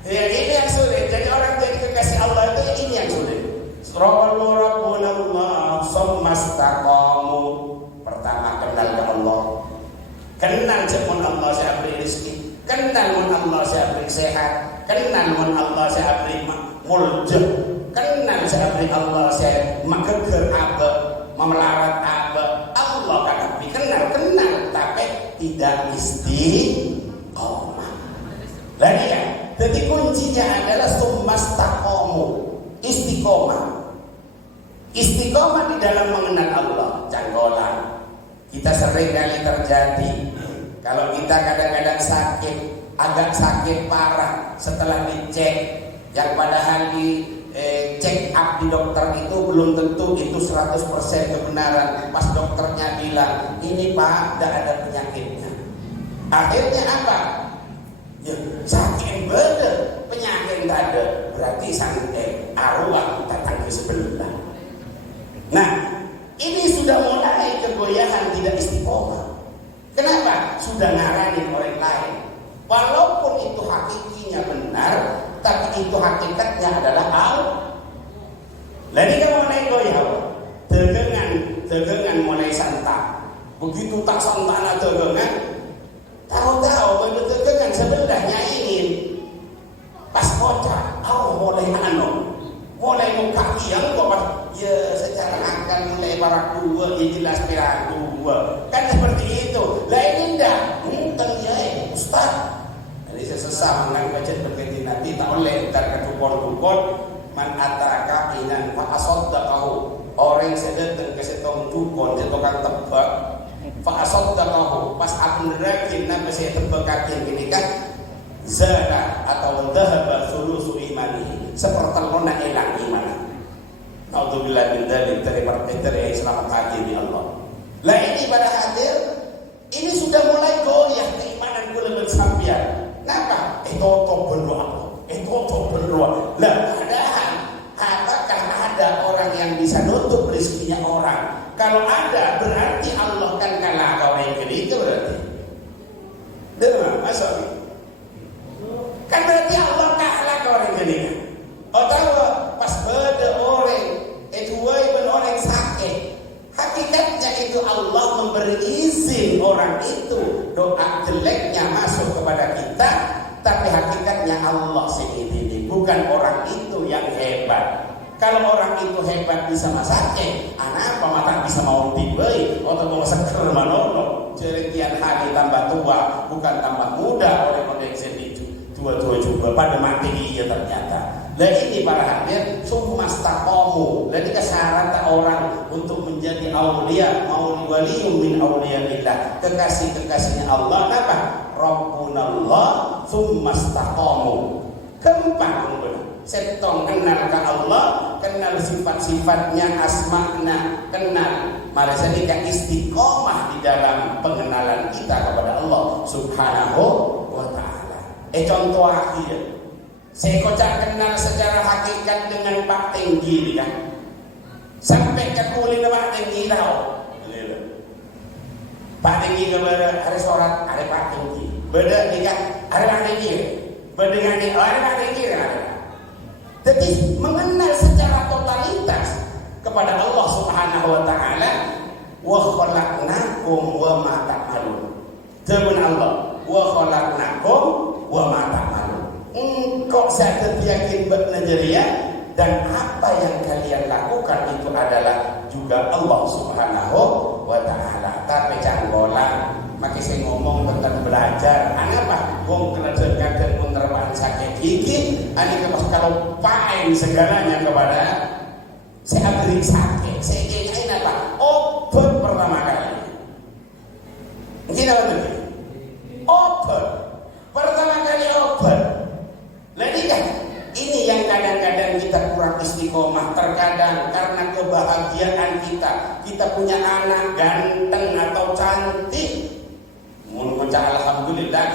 Ini yang sulit. Jadi orang jadi kekasih Allah itu ini yang sulit. Qalu rabbuna Allah tsummas taqamu. Pertama kenal ke Allah. Kenal mun Allah saya beri rezeki, kenal mun Allah saya beri sehat, kenal mun Allah saya beri mulja, kenal saya beri Allah saya mageger abe, memelarat abe. Allah kan kenal tapi tidak istiqomah. Lagi ya, jadi kuncinya adalah tsummas taqamu, istiqomah. Istiqomah di dalam mengenal Allah, janggolan. Kita sering kali terjadi kalau kita kadang-kadang sakit, agak sakit parah, setelah dicek yang padahal di check up di dokter itu belum tentu itu 100% kebenaran. Pas dokternya bilang ini Pak tidak ada penyakitnya, akhirnya apa? Ya, sakit bener, penyakit tidak ada, berarti santai arwah datang ke sebelah. Nah, ini sudah mulai kegoyahan tidak istiqomah. Kenapa? Sudah ngaranin orang lain. Walaupun itu hakikinya benar, tapi itu hakikatnya adalah Allah. Jadi kalau mulai goyah, tegengan mulai santak. Begitu tak santana tegengan, tahu-tahu begitu tegengan sebelahnya ingin. Pas kocak, mulai mulai muka yang ya secara akal mulai barak dua, ya jelas perak dua. Kan seperti itu. Lah ini enggak, ternyata Ustaz. Jadi saya sesam mengangkat berkaitan nanti tak oleh ntar kedukor-dukor man ataka inan fa asaddaqahu. Orang sedang ke setong dukor, dia tukang tebak. Fa asaddaqahu. Pas aku nerakin napa saya tebakakin gini kan zaka atau dhahaba sulusu imani. Sepertelona hilang iman. Naudzubillah min dzalik, dari selamat pagi di Allah. Lah ini pada hadir ini sudah mulai goyah keimanan kula bersampian. Napa? Toto berdoa. Lah padahal apakah ada orang yang bisa nutup rezekinya orang? Kalau ada berarti Allah kan kalah orang itu berarti. Dengar maksudnya? Kan berarti Allah kalah orang ini. Tahu pas beda orang itu orang sakit, hakikatnya itu Allah memberi izin orang itu doa jeleknya masuk kepada kita, tapi hakikatnya Allah sendiri, bukan orang itu yang hebat. Kalau orang itu hebat bisa masake, apa mata bisa mau tibai atau mau seker manolong. Jadi tiap hari tambah tua, bukan tambah muda orang-orang itu tua-tua juga pada mati iya ternyata. Dan ini para hadir tsummas taqamu. Jadi syarat orang untuk menjadi aulia, waliyun min auliyaillah, kekasih-kekasihnya Allah apa? Rabbunallah tsummas taqamu. Keempat, setong kenal ke Allah, kenal sifat-sifatnya, asma'na, kenal. Mari sedikit istiqomah di dalam pengenalan kita kepada Allah Subhanahu wa ta'ala. Contoh akhir, saya kocak kenal secara hakikat dengan Pak Tenggi kan. Sampai ke kulit Pak Tenggi tahu. Pak Tenggi kepada hari sholat ada Pak Tenggi. Beda ni kan ada Pak Tenggi. Beda dengan ni ada Pak Tenggi kan. Jadi mengenal secara totalitas kepada Allah Subhanahu wa taala, wa khalaqnakum wa ma ta'malun. Dengan Allah, wa khalaqnakum wa ma ta'malun. Engkau saya yakin bernajaria dan apa yang kalian lakukan itu adalah juga Allah Subhanahu wa ta'ala. Tapi canggolan maka saya ngomong tentang belajar. Apa? Wong kena dengar penerbangan sakit gigi. Ani kalau pain segalanya kepada saya beri sakit. Saya ingin apa? Obat pertama kali. Mungkin apa lagi? Obat pertama kali obat. Jadi kan ini yang kadang-kadang kita kurang istiqomah. Terkadang karena kebahagiaan kita punya anak ganteng atau cantik. Mun alhamdulillah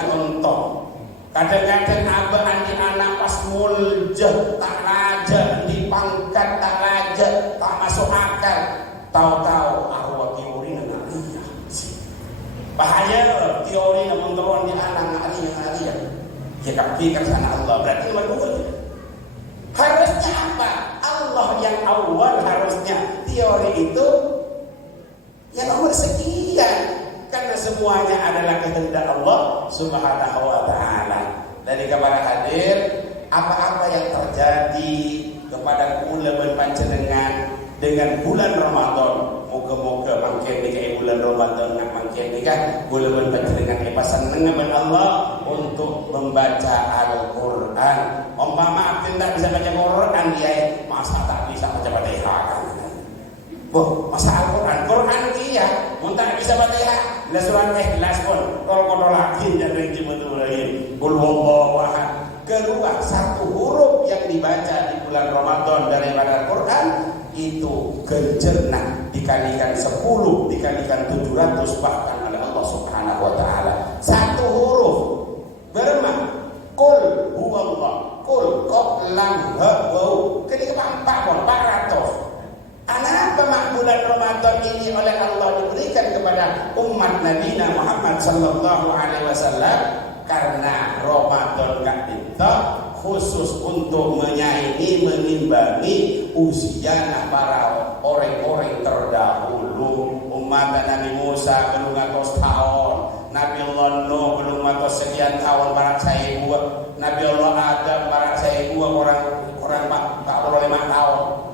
Kadang-kadang abaan di anak pas muljah tak raja, di pangkat tak raja, tak masuk akal. Tahu-tahu arwah teori nak dia. Bahaya teori nak mengeron di anak dia. Dia tak fikir sana Allah berarti nomor 2. Harusnya apa? Allah yang awal harusnya. Teori itu yang nomor sekian. Karena semuanya adalah kehendak Allah Subhanahu wa ta'ala. Dari kepada hadir, apa-apa yang terjadi kepada kula berpanjenengan dengan bulan Ramadan, moga-moga mangkin ni bulan Ramadan nak mangkin ni kan kula berpanjenengan ibasan dengan Allah untuk membaca Al-Quran. Umpama tidak bisa baca Quran dia masa tak bisa baca Fatihah kan. Masa Al-Quran, Quran dia mun tak bisa Fatihah, la surah Ikhlas pun kalau lagi dan rinci betul lain. Qul huwallahu ahad. Kedua, satu huruf yang dibaca di bulan Ramadan daripada Al-Quran itu genjerna dikalikan 10, dikalikan 700 bahkan oleh Allah Subhanahu wa taala. Satu huruf bermakna Qul huwallahu, Qul qoblan ha'wau. Ketika 400. Kenapa bulan Ramadan ini oleh Allah diberikan kepada umat Nabi Muhammad sallallahu alaihi wasallam? Karena Ramadan kita khusus untuk menyaingi, menimbangi usia para orang-orang terdahulu. Umat Nabi Musa belum 100 tahun, Nabi Allah Nuh belum 100 sekian tahun, barak saya buat Nabi Allah Adam barak saya buat orang 45 tahun.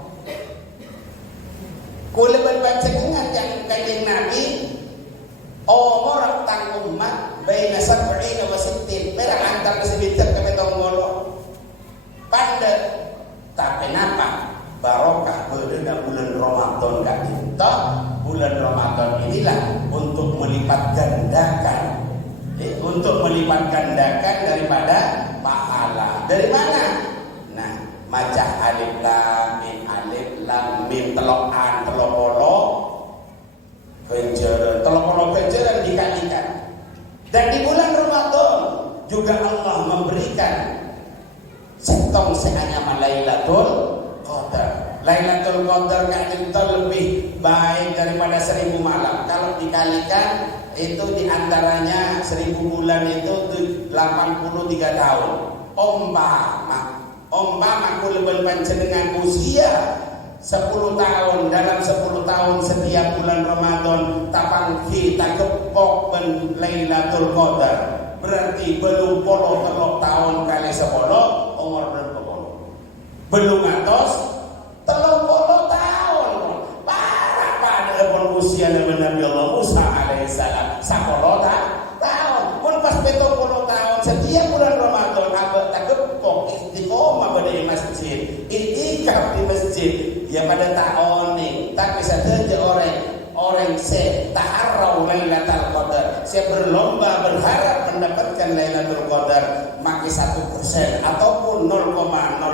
Kula berbaca dengan yang kanjeng Nabi umur tang umat baina sab'ina wa sittin perang antar sebitar ke betong pada tapi kenapa barokah bulan Ramadan gak kita. Bulan Ramadan inilah untuk melipat gandakan daripada pahala. Dari mana? Nah, maca alif lam mim telokan telopolo kenjeran dikalikan. Dan di bulan Ramadan juga Allah memberikan setong seanyama Lailatul Qadar. Lailatul Qadar itu lebih baik daripada 1000 malam. Kalau dikalikan itu diantaranya 1000 bulan itu 83 tahun. Umpama kula berpanjenengan usia 10 tahun, dalam 10 tahun setiap bulan Ramadan tapang kita kepok ben Lailatul Qadar, berarti belum 10 tahun kali 10 umur berapa? Belum atos 30 tahun. Parah pada usia Nabi Allah Musa alaihissalam 10 tahun. Mun pas 70 tahun setiap bulan Ramadan abah tak kepok istiqomah pada masjid, itikaf di masjid. Ya pada tahun ini, tapi saja orang se ta'arrau Lailatul Qadar, saya berlomba berharap mendapatkan Lailatul Qadar, maka 1% ataupun 0,01%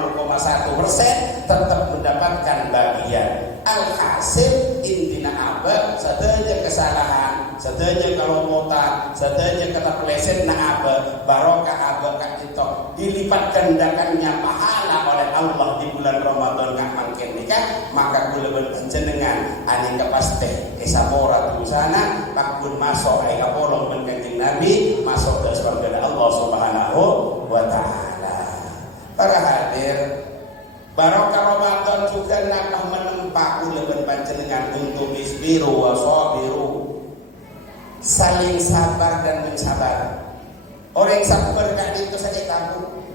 tetap mendapatkan bagian. Alhasil intina abad sadanya kesalahan, sadanya kelompatan, sadanya kata pleset na abad, barokah abad kak itu dilipat gandakannya pahala oleh Allah di bulan Ramadan kak mangkin nikah. Maka kula berpanjenengan ani kapaste esapora tu sana pakun masuk ai kapolong ben Kanjeng Nabi masuk ke surga Allah Subhanahu wa taala. Para hadir, barokah Ramadan juga nambah menempa kula berpanjenengan untuk isbiru wa sabiru, saling sabar dan mensabar. Orang sabar kak itu saja kamu.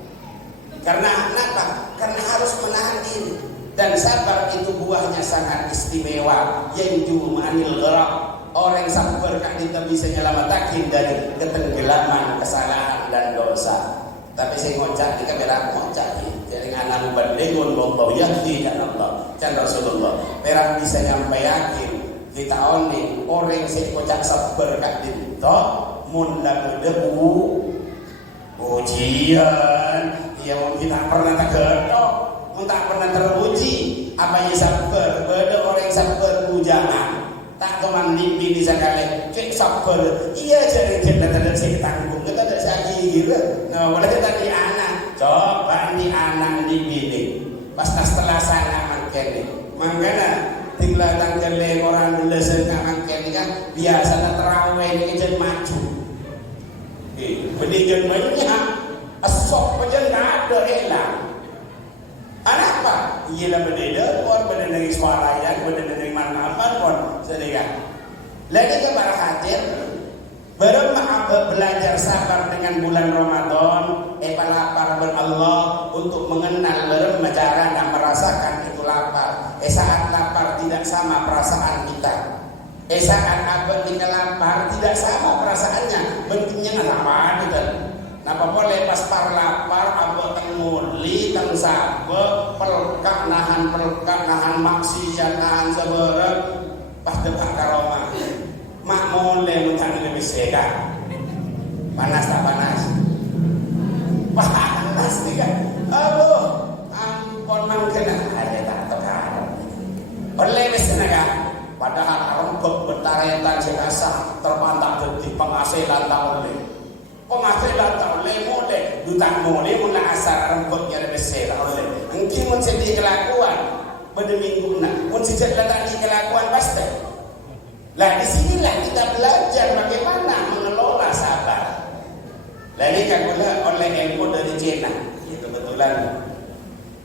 Karena kenapa? Karena harus menahan diri. Dan sabar itu buahnya sangat istimewa. Yanju ma'anil gharaq. Orang sabar kan kita bisa nyelamatkan dari ketenggelaman, kesalahan dan dosa. Tapi saya ngocak, kita berak ngocak. Jadi anak bandingun Allah yakti dan Allah dan Rasulullah. Berak bisa nyampe yakin kita oni orang saya ngocak sabar kan kita munda debu ujian. Ia kita pernah tergetok, tak pernah teruji. Apa yang sabar? Beda orang sabar bujangan, tak teman mimpi di sakale cek sabar iya jadi ada sing tanggung kita ada sagi gitu nah boleh tadi anak coba di anak di bini pas setelah sana mangkene mangkana tinggal tangkele orang dulu senang mangkene kan biasa terawih ini jadi maju benih banyak asok aja nggak ada hilang anak apa iya lah beda orang beda dari suara ya beda dari mana apa pun sedikit lagi kepada hadir baru belajar sabar dengan bulan Ramadan lapar berallah untuk mengenal baru cara dan merasakan itu lapar saat lapar tidak sama perasaan kita saat abad kita lapar tidak sama perasaannya bentuknya apa gitu napa boleh pas par lapar abad tenguli teng sabe pelkak nahan maksiat nahan sabarang pas depan karoma mak mulai mentang lebih segar panas tak panas panas nih kan aduh ampun mangkena ada tak terkadang oleh mesenaga padahal rembek bentaretan jenazah terpantak di penghasilan tak oleh mulai dutang mulai asar rembeknya besar oleh mungkin menjadi kelakuan pada minggu nak pun sejak datang di kelakuan pasti lah disinilah kita belajar bagaimana mengelola sabar lah ini kan oleh ilmu dari Cina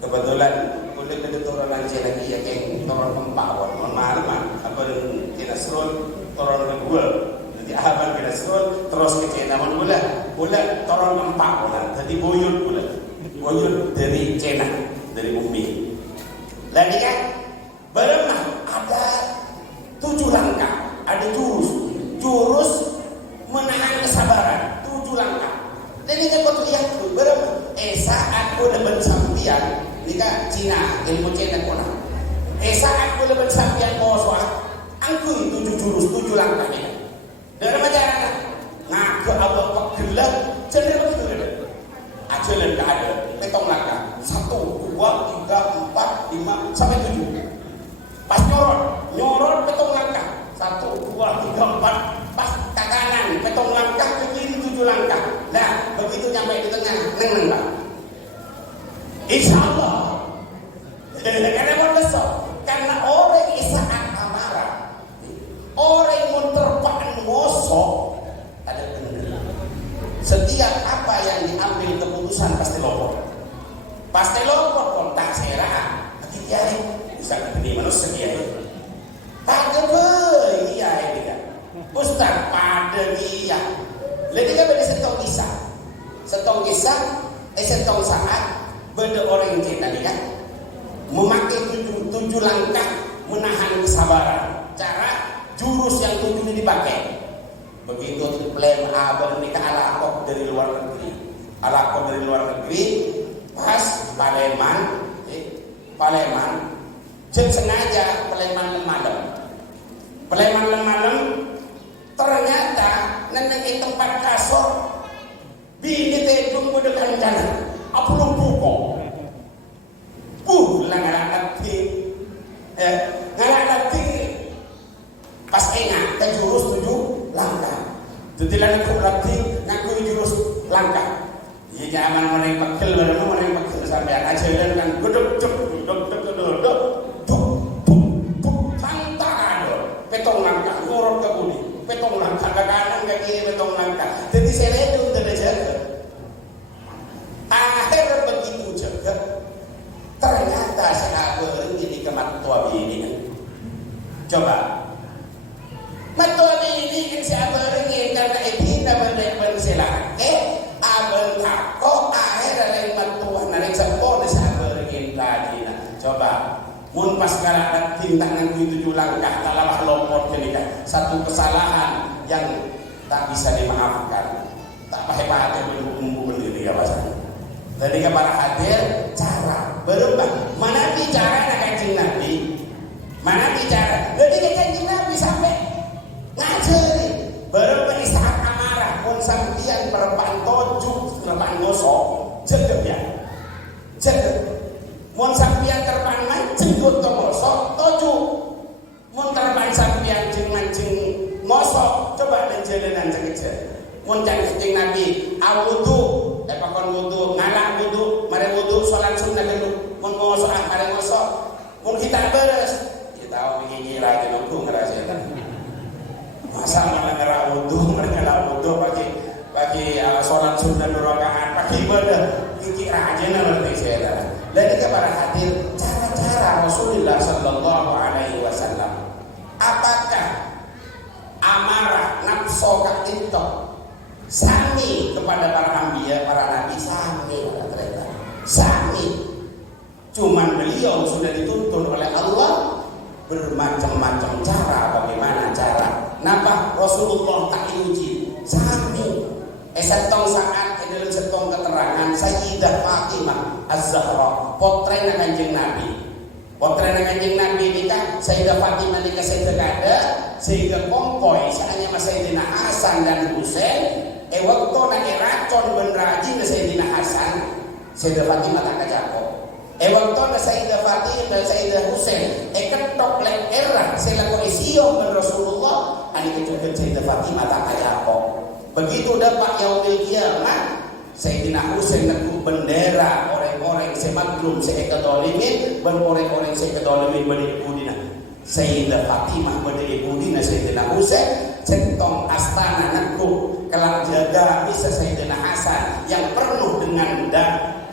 kebetulan boleh keturunan Cina ya kayak turun Empawon mohon maaf apa Cina serul turun kedua jadi abang kita serul terus ke Cina boleh turun Empawon jadi buyut dari Cina dari bumi lagi kan berenang ada 7 langkah ada jurus menahan kesabaran 7 langkah dan ini kan waktu yang berenang saat udah bersampian ini kan Cina ilmu Cina pun saat udah bersampian boswa angkui 7 jurus 7 langkah ini dalam ajaran ngaku abang pegelap cenderung begitu ajaran gak ada petong langkah 1, 2, 3, 4, 5 sampai 7 pas nyorot petong langkah 1, 2, 3, 4 pas ke kanan petong langkah ke kiri 7 langkah nah begitu nyampe di tengah neng insya Allah karena mau besok karena orang saat amarah orang yang terpaan ngosok ada benar setiap apa yang diambil keputusan pasti lopot pun tak serah kiai bisa begini manusia kiai pada iya ini kan Ustaz pada iya lebih kan beda setong kisah setong saat beda orang yang tadi kan memakai 7 langkah menahan kesabaran cara jurus yang 7 ini dipakai begitu plan abang nikah alakok dari luar negeri pas Paleman jen sengaja Paleman malam ternyata neneng tempat kasur bini tedung udah kancana apa lumpuko ngalak nanti pas ingat ke jurus 7 langkah jadi lalu berarti ngaku jurus langkah ya jangan mereka pegel sampai aja dengan geduk petong langkah ngorok ke budi petong langkah ke kanan ke kiri petong langkah jadi saya itu udah jaga akhir begitu jaga ternyata sahabat ini kemat tua bini coba matua bini yang sahabat ini karena ini bersila abang kok akhir ada yang matua narik sepuluh sahabat ini tadi coba mun pas galak tindakan 7 langkah tak lama lopot jadi satu kesalahan yang tak bisa dimaafkan tak pakai bumbu berdiri ya Mas jadi kepada hadir cara berubah mana bicara Kanjeng Nabi mana bicara jadi Kanjeng Nabi sampai ngajari berubah saat amarah pun sampian perempuan tojuk perempuan gosok cedek ya cedek mun sampian terpan mancing kut tomosok toju mun terpan sampian jeung kerja. Mun Kanjeng Nabi awudu, pakon wudu, ngalah wudu, mari wudu salat sunnah dulu. Mun ngosok mari ngosok. Mun kita beres, kita tahu begini lagi nunggu ngerasakan. Masa mana ngerak wudu, ngerak wudu pagi salat sunnah 2 rakaat, pagi ibadah kiki aja nanti saya. Dan ini para hadir cara-cara Rasulullah Sallallahu Alaihi Wasallam. Apakah amarah nafsu itu sami kepada para anbiya, para nabi sami, sami. Cuman beliau sudah dituntun oleh Allah bermacam-macam cara. Bagaimana cara? Napa Rasulullah tak diuji sami. Setong saat dalam setong keterangan Sayyidah Fatimah Az-Zahra potrena Kanjeng Nabi. Potrena Kanjeng Nabi ini kan Sayyidah Fatimah ini kasih ada sehingga kompoi seandainya Mas Sayyidina Hasan dan Husain waktu nak racun benraji Sayyidina Hasan Sayyidah Fatimah tak kacako. Waktu na Sayyidah Fatimah dan Sayyidah Husain ketok lek era selaku isiyo ben Rasulullah ani kecuali Sayyidah Fatimah tak kacako. Begitu dapat yaumil kiamat Sayyidina Husain nekuk bendera orang-orang semaklum seekadolimin dan orang-orang seekadolimin berikudina Sayyidah Fatimah berikudina Sayyidina Husain centong astana nekuk kelak jaga bisa Sayyidina Hasan yang penuh dengan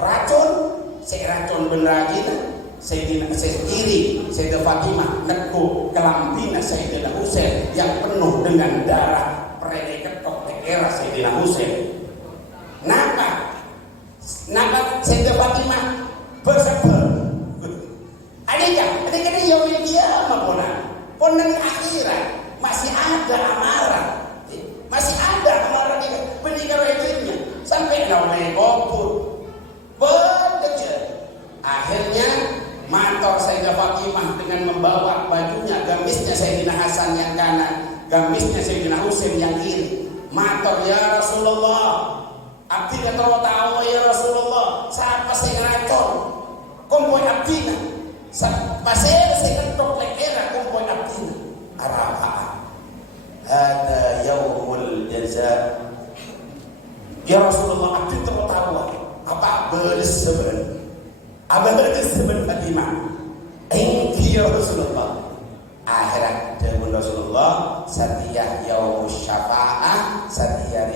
racun racun benragina Sayyidina sendiri Sayyidah Fatimah nekuk kelampina Sayyidina Husain yang penuh dengan darah ketok era Sayyidina Husain. Napa Sayyidah Fatimah bersabar. Adikah ini yaumil kiamat pun dan akhirat masih ada amarah. Masih ada amarah kita menikah rejimnya sampai namanya kubur. Bekerja. Akhirnya mantor Sayyidah Fatimah dengan membawa bajunya gamisnya Sayyidina Hasan yang kanan, gamisnya Sayyidina Husain yang kiri. Matur ya Rasulullah, abdi ngetro tahu ya Rasulullah, siapa sing ngeracun? Kumpul abdi na, pasir sing ngetok lekera kumpul abdi na. Arafah, ada yaumul jaza. Ya Rasulullah, abdi ngetro tahu apa beres seben, apa beres seben Fatimah. Ya Rasulullah. Akhirat dengan Rasulullah setiap yaumus syafa'ah setiap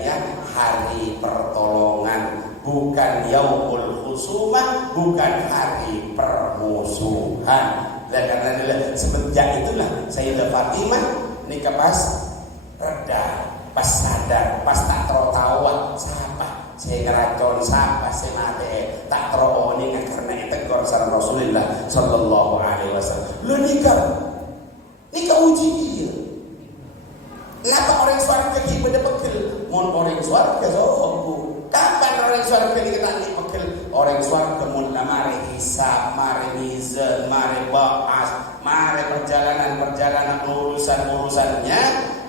hari pertolongan bukan yaumul khusumah bukan hari permusuhan. Dan karena semenjak itulah Sayyidah Fatimah nikah pas reda pas sadar pas tak tahu siapa saya ngeracun siapa saya mati tak tahu ini karena tegur sama Rasulullah Sallallahu Alaihi Wasallam lu nikah uji dia. Kenapa orang surga kita berdepekel? Mun orang surga sohbu. Kapan orang surga kita dipekil? Orang surga mun mari hisab, mari mizan, mari ba'as, mari perjalanan urusannya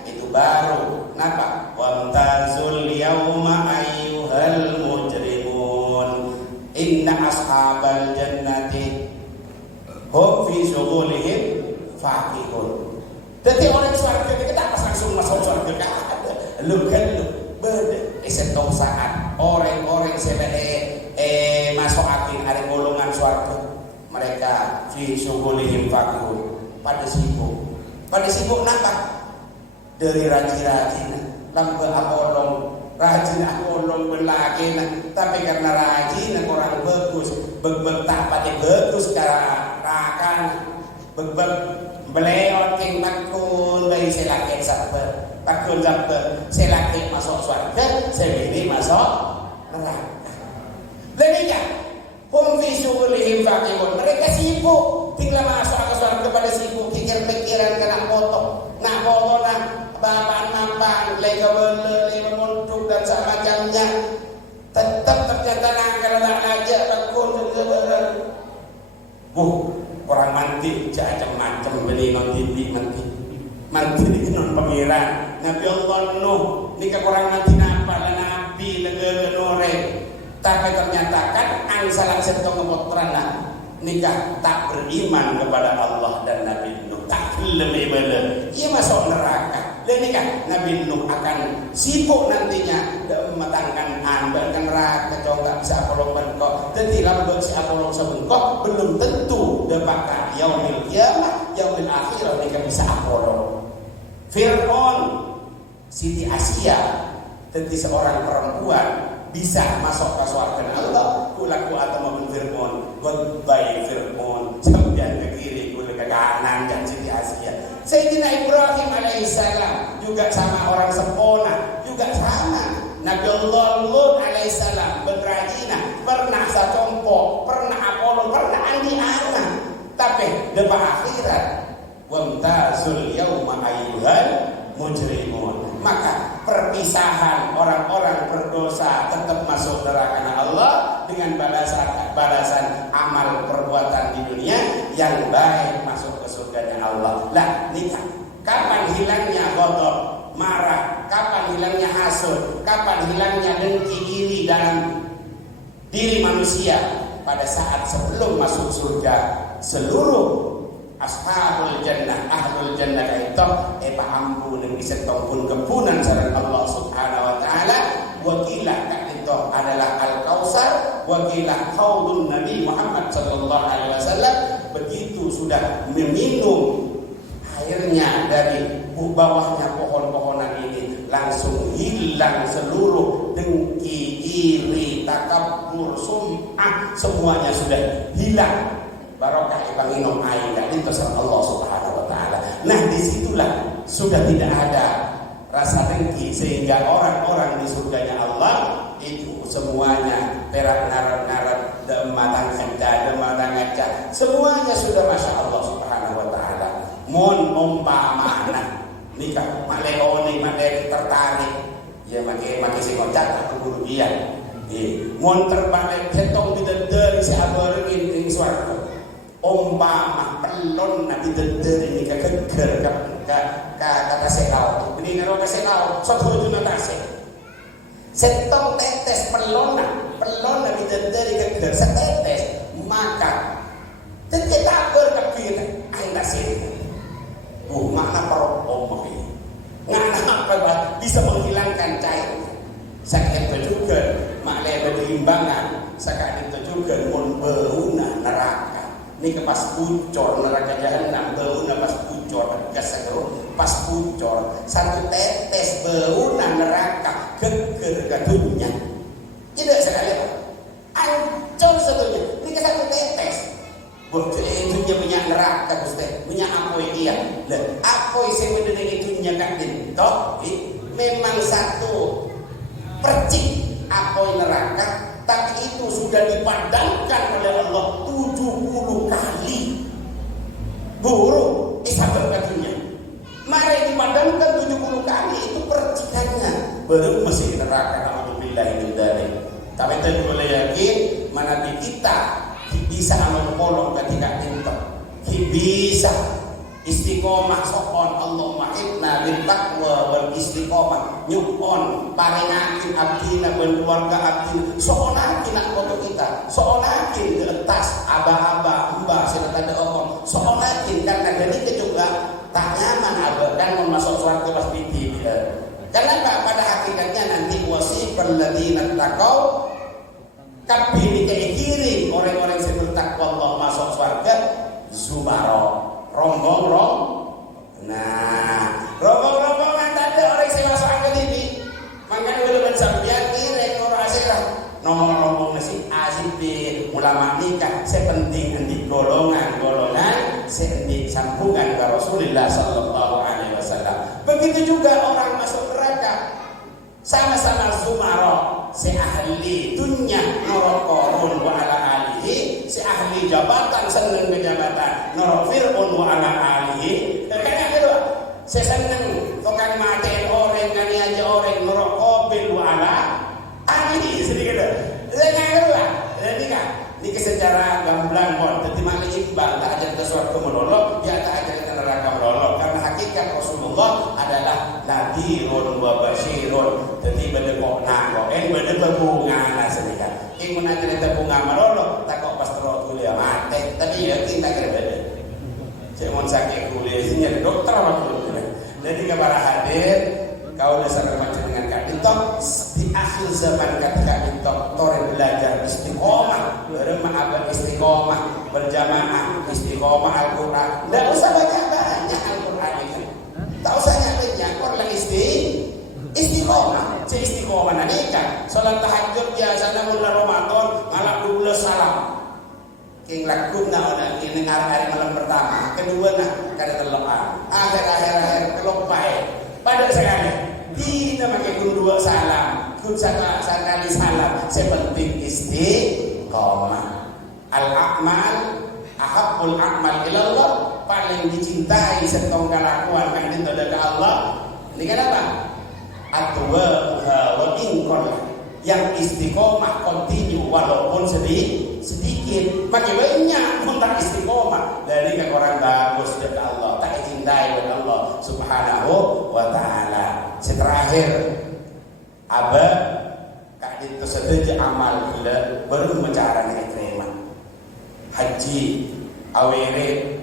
itu baru. Kenapa? Wamtazul yauma ayyuhal mujrimun. Inna ashabal jannati hum fi syughulihim fakihun. Jadi orang surga kita pas langsung masuk surga kan ada. Lu beda setong saat orang-orang sebagai masuk akhir hari golongan surga mereka fi syughulihim fakihun pada sibuk nampak dari rajin-rajin lambe abolong rajin abolong berlagi tapi karena rajin orang bagus beg tak pada bagus karena rakan beg beliau king takun dari selaki sabar takun sabar selaki masuk surga sebini masuk neraka. Demikian hum fi syughulihim faqihun mereka sibuk tinggal masuk ke surga pada sibuk pikir-pikiran kena foto nak bapak nampak lega bela lima muntuk dan semacamnya tetap ternyata kalau tak ngajak takun orang mati macam-macam beli mati di non pangeran Nabi Allah Nuh nikah orang mati nampak Nabi lega noreng tapi ternyata kan angsalan setong ngepotrana nikah tak beriman kepada Allah dan Nabi Nuh tak lebih benar ia masuk neraka. Dan ini kan Nabi Nuh akan sibuk nantinya mematangkan anda kan neraka tak bisa apolong bengkok. Jadi lambek si apolong sebengkok belum tentu dapatkan yaumil kiamah, yaumil akhirah mereka bisa apolong. Fir'aun Siti Asia, jadi seorang perempuan bisa masuk ke surga Allah. Kulaku atau mobil Fir'aun, goodbye Fir'aun, sampai ke kiri, kula ke kanan dan Siti Asia. Sayyidina Ibrahim alaihissalam juga sama orang sempurna, juga sama. Nabi Allah Lut alaihissalam berkerajina, pernah sacompo, pernah Apollo, pernah andi anak. Tapi depan akhirat, wamtazul yauma ayyuhal mujrimun. Maka perpisahan orang-orang berdosa tetap masuk neraka Allah dengan balasan amal perbuatan di dunia yang baik masuk ke surganya Allah. Lah, nikah. Kapan hilangnya ghadab, marah? Kapan hilangnya hasud? Kapan hilangnya dengki iri dalam diri manusia? Pada saat sebelum masuk surga, seluruh ashabul jannah, ahlul jannah itu ampun yang bisa pun kepunan sareng Allah Subhanahu wa taala. Wakilah itu adalah Al-Kautsar, wakilah haudun Nabi Muhammad sallallahu alaihi wasallam. Begitu sudah meminum airnya dari bawahnya pohon-pohonan ini, langsung hilang seluruh dengki, iri, takabur, sum'ah, semuanya sudah hilang. Barokah minum air dan itu sama Allah Subhanahu wa taala. Nah, disitulah sudah tidak ada rasa dengki, sehingga orang-orang di surganya Allah itu semuanya perak narat-narat, dematang kaca, semuanya sudah masya Allah Subhanahu wa taala. Mun umpamana nikah maleoni male tertarik ya make si kocak guru dia. Mun terbalik ketong dideder si abareun ing swarga. Umpama pelon nabi deder ini kegeger ka sekau. Ini karo sekau sok tuna tasik. Setong tetes pelon nabi deder kegeger setetes maka kita berkebir air tasik. Makna perokok ini ngana apa bisa menghilangkan cair sakit juga makna berimbangan sakit itu juga membeuna neraka. Ini pas pucor neraka jahanam, beuna pas pucor gas segera pas pucor satu tetes beuna neraka geger ke dunia. Tidak sekali Pak, ancur sebetulnya ini ke satu tetes. Dunia punya neraka Gusti, punya apa dia? Lah apa sing mendengi dunia kan dintok? Memang satu percik apa neraka, tapi itu sudah dipadankan oleh Allah 70 kali. Buruk isabel dunia. Mari dipadankan 70 kali itu percikannya. Baru mesti neraka alhamdulillah ini dari. Tapi kita boleh yakin mana di kita bisa amal kolong ketika itu bisa istiqomah sokon Allahumma inna bil taqwa wal istiqomah nyukon paringakin abdina ben keluarga abdina soonakin nak foto kita soonakin di atas aba-aba mbak serta ada omong soonakin karena dari itu juga tak nyaman abah dan masuk surga pas piti karena pada hakikatnya nanti wasifal ladina taqau kabini kiri orang-orang yang bertakwa Allah masuk surga zumaro rombong. Nah, rombong-rombongan tadi orang yang masuk surga ini. Makanya belum sampeyan kiri orang asirah. Nomor rombong nasi asib di ulama nikah sepenting di golongan sendi sambungan ke Rasulullah sallallahu alaihi wasallam. Begitu juga orang masuk neraka sama-sama zumaro. Si ahli dunia norok korun wa ala alihi, si ahli jabatan seneng kejabatan norok fir'un wa ala alihi. Kayaknya gitu si seneng tukang matiin orang ngani aja orang norok kobil wa ala alihi sedikit kayaknya gitu lah. Jadi kan ini secara gamblang bon jadi mali imbang tak ajar ke suatu melolok ya tak ajar ke neraka melolok karena hakikat Rasulullah adalah nadirun wa basyirun. Jadi beda kok beda berbunga lah sedikit. Ingin nak cerita bunga melolok tak kok pas terus kuliah mati. Tapi ya kita kira beda. Saya mau sakit kuliah sini ada dokter apa dulu. Jadi kepada hadir kau dasar macam dengan Kak Dintok di akhir zaman ketika Dintok tore belajar istiqomah, beremah abad istiqomah, berjamaah istiqomah Al-Quran. Tidak usah banyak Al-Quran itu. Tak usah banyak orang istiqomah. Istiqomah nantikan. Salat tahajud biasanya mulai Ramadan malam 12 salam. King lagu nak ada kini hari malam pertama, kedua nak kada terlepas, akhir kelopai. Pada sekali, tidak pakai kun dua salam, kun sekali salam. Sepenting istiqomah. Al-a'mal, ahabbul a'mal ilallah, paling dicintai setong kelakuan kan itu dari Allah. Ini kenapa? Atwa wa ingkon. Yang istiqomah kontinu walaupun sedikit makin banyak pun tak istiqomah dari orang bagus dari Allah tak dicintai oleh Allah subhanahu wa ta'ala. Terakhir aba kak itu setuju amal gila baru mencara terima haji awere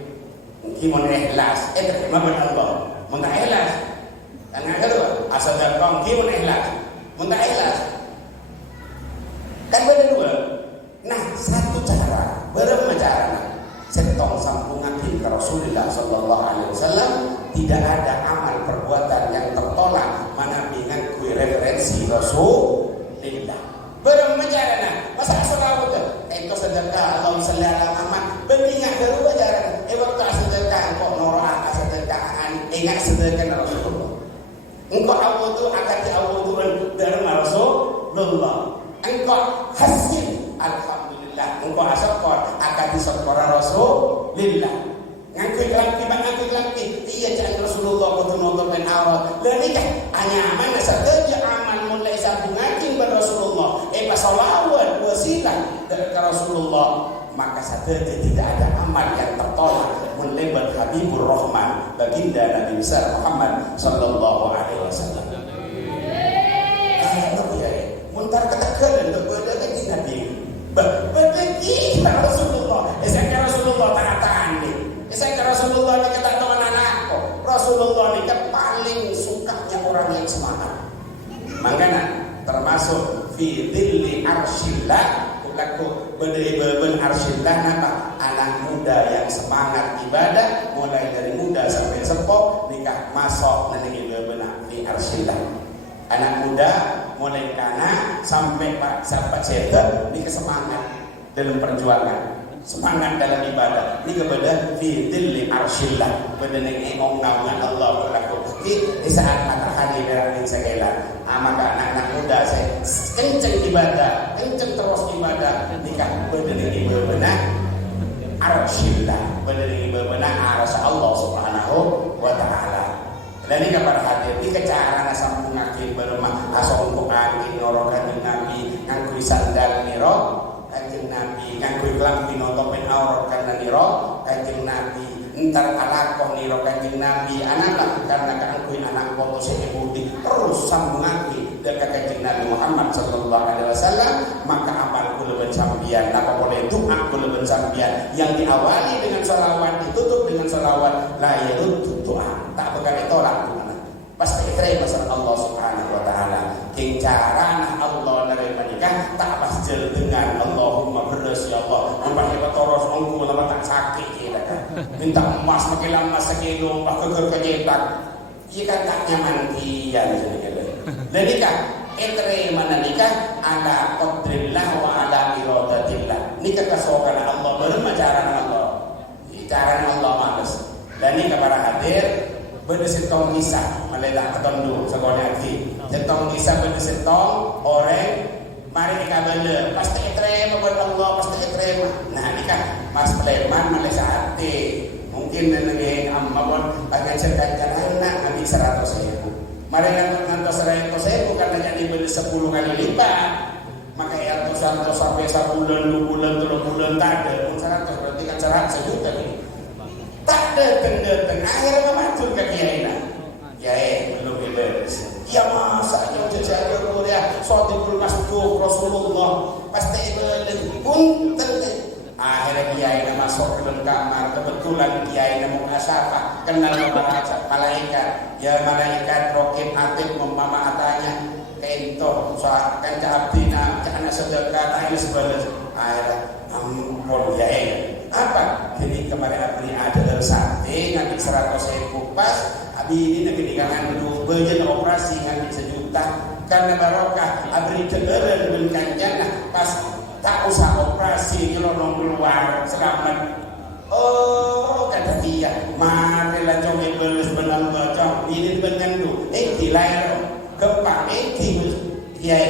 mungkin mau ikhlas terima oleh Allah mau tak ikhlas kan kedua asal datang mungkin mau ikhlas mau tak ikhlas kan beda dua. Nah satu cara berapa cara setong sambungatin ke Rasulullah Sallallahu Alaihi Wasallam tidak ada amal perbuatan yang tertolak mana dengan kui referensi Rasulullah berapa cara masa asal itu itu sedekah Allah Sallallahu Amat beringat berapa cara waktu sedekah kok noroah sedekah ingat sedekah Rasulullah engkau awudu akan diawuduan dari Rasulullah engkau hasil alhamdulillah engkau asyakor akan disokor Rasulullah ngangkui kelampi iya jangan Rasulullah kutu nonton aurat dari kan hanya mana saja amal mulai sambungakin pada Rasulullah pasalawat wasilah dari Rasulullah maka saja tidak ada amal yang tertolak mulai Habibur Rahman baginda Nabi besar Muhammad Sallallahu Alaihi Wasallam. Muntar ketegalan untuk berdagang di Nabi. Berdagi Rasulullah. Saya Rasulullah taatan ni. Saya Rasulullah ni kata teman anakku. Rasulullah ni paling sukanya orang yang semangat. Makanya termasuk fi dhilli arsyillah laku berdiri arsyillah apa? Anak muda yang semangat ibadah mulai dari muda sampai sepuh nikah masuk nanti benar di arsyillah. Anak muda mulai kanak sampai sampai seter ini kesemangat dalam perjuangan semangat dalam ibadah ini kepada fi dhilli arsyillah pada nengong naungan Allah berlaku di saat matahari berangin segala maka anak-anak muda saya kenceng ibadah kenceng terus ibadah nikah pada nengong benar arsyillah pada nengong benar arsy Allah subhanahu wa ta'ala. Dan ini kabar hadir di kecara sambung ngakin berumah asal untuk angin norokan Nabi ngangkui sandal niro kanjeng Nabi ngangkui kelampi notopin aurat karena niro kanjeng Nabi entar alakoh niro kanjeng Nabi anak karena ngangkui anak foto sebudi terus sambung ngakin dekat kanjeng Nabi Muhammad Sallallahu Alaihi Wasallam maka amal kula sambian apa boleh doa kula sambian yang diawali dengan salawat ditutup dengan salawat la yarud doa tak bakal ditolak pasti terima sama Allah Subhanahu wa taala. King carana Allah nerima nikah tak pasjel dengan Allahumma beres ya Allah. Ampun kita terus ongku lama tak sakit kita kan. Minta emas makin lama sekilo pak keker kejetak. Iya kan tak nyaman kian gitu. Dan nikah terima nikah ala qadrillah wa ala iradatillah. Nikah kesokan Allah bermajaran Allah. Carana Allah males. Dan ini kepada hadir berdesetong kisah malah ketemu sekolah hati setong kisah berdesetong orang mari dikabale pasti terima buat Allah pasti terima nah ini kan mas Sulaiman malah sehati mungkin nengen amma pun akan cerita anak nabi 100.000 mari ngantos 100.000 karena jadi beli 10 kali lipat maka ya sampai sebulan 2 bulan 3 bulan tak ada 100 berarti kan 100 juta nih tak datang akhirnya maju ke kiai kiai belum beres ya masa yang jajah Korea sotikul masduq Rasulullah pasti belum pun Akhirnya kiai masuk ke dalam kamar, kebetulan kiai mau asapa, kenal sama malaikat. Ya malaikat rokib atib mama atanya kento soal kan abdina karena sedekah tak ini sebalas. Akhirnya ampun ya apa? Jadi kemarin abdi ada dari sate ngambil 100.000 pas, abdi ini nanti dikangan dulu bagian operasi ngambil 1 juta karena barokah abdi cederan dengan kanjana pas tak usah operasi nyelonong keluar selamat. Oh kata dia marilah coba beres benang bocong ini bengandu di lahir kepang di ya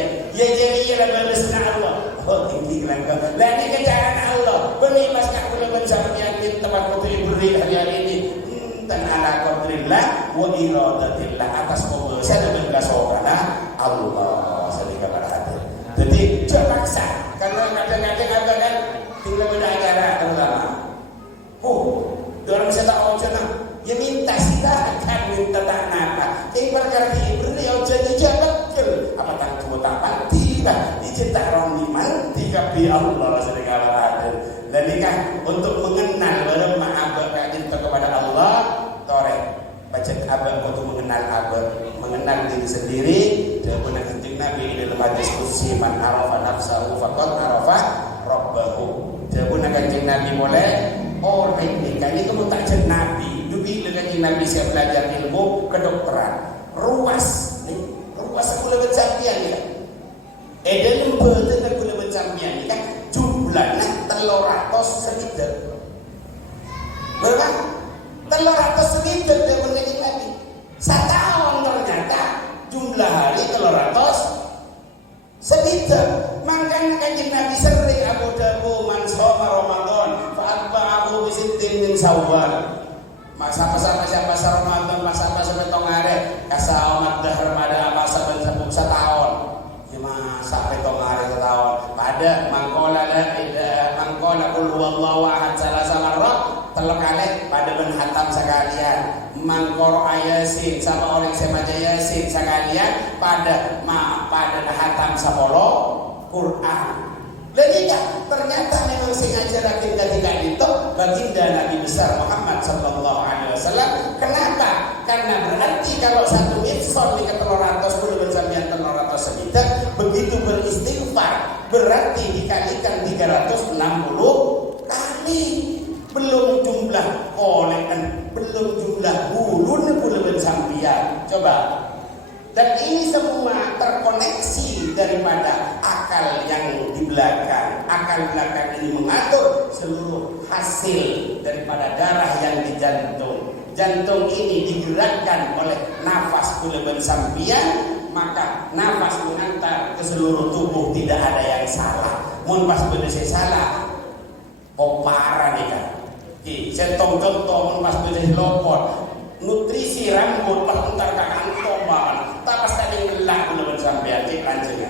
beres na Allah. Oh tinggi langkah lah ini kejaran Allah beri mas kakula bensampian di tempat putri beri hari ini dan ala qadrillah wa iradatillah atas kebesaran dan kesopanan Allah sedikit berhati. Jadi jangan paksa karena kadang-kadang ada kan tinggal beda acara terutama. Orang saya tahu macam ya minta silakan minta tak napa. Yang perkara diberi jadi jabat ke apa tak cuma tak pasti lah. Dicetak orang iman tiga pi Allah sedikit berhati. Dan nikah untuk mengenal berema abad cinta kepada Allah. Torek baca abad untuk mengenal abad, mengenal diri sendiri. Dia pun kencing Nabi dalam hadis qudsi man arafa nafsahu faqad arafa rabbahu. Dia pun kencing Nabi mulai orang ini kan itu tak jadi Nabi. Dulu kencing Nabi saya belajar ilmu kedokteran. Ruas sekolah bercampian ya. Dalam betul sekolah bercampian ni kan jumlahnya 300 sekitar. Berapa? 300 sekitar dia pun kencing Nabi. Setahun ternyata jumlah hari 300 sekitar. Makanya kanjeng Nabi sering Abu Dabu man shoma Ramadan fa'atba'ahu bi sittin min Syawal. Masa-masa Ramadan masa-masa tongare kasa umat dahar pada masa sabun setahun. Ya masa tongare setahun. Pada mangkola la ilaha mangkola qul huwallahu ahad salasa marrat teluk kali pada benhatam sekalian. Mangkoro ayasin sama orang semaja yasin sekalian pada hatam sapolo Quran. Jadi ternyata memang sengaja rakin ketika itu baginda Nabi besar Muhammad sallallahu alaihi wasallam. Kenapa? Karena berarti kalau satu mifsal di 300 puluh bersambian 300 sekitar begitu beristighfar berarti dikalikan 360 kali. Belum jumlah kolekan, belum jumlah bulun bersambian. Coba. Dan ini semua terkoneksi daripada akal yang di belakang. Akal belakang ini mengatur seluruh hasil daripada darah yang di jantung. Jantung ini digerakkan oleh nafas kuleban sampian, maka nafas mengantar ke seluruh tubuh, tidak ada yang salah. Mun pas bener salah, parah nih kan. Saya tong-tong pas bener lopot. Nutrisi rambut pentar ke kantong banget. Tak pas tadi ngelak belum sampai cek lanjutnya.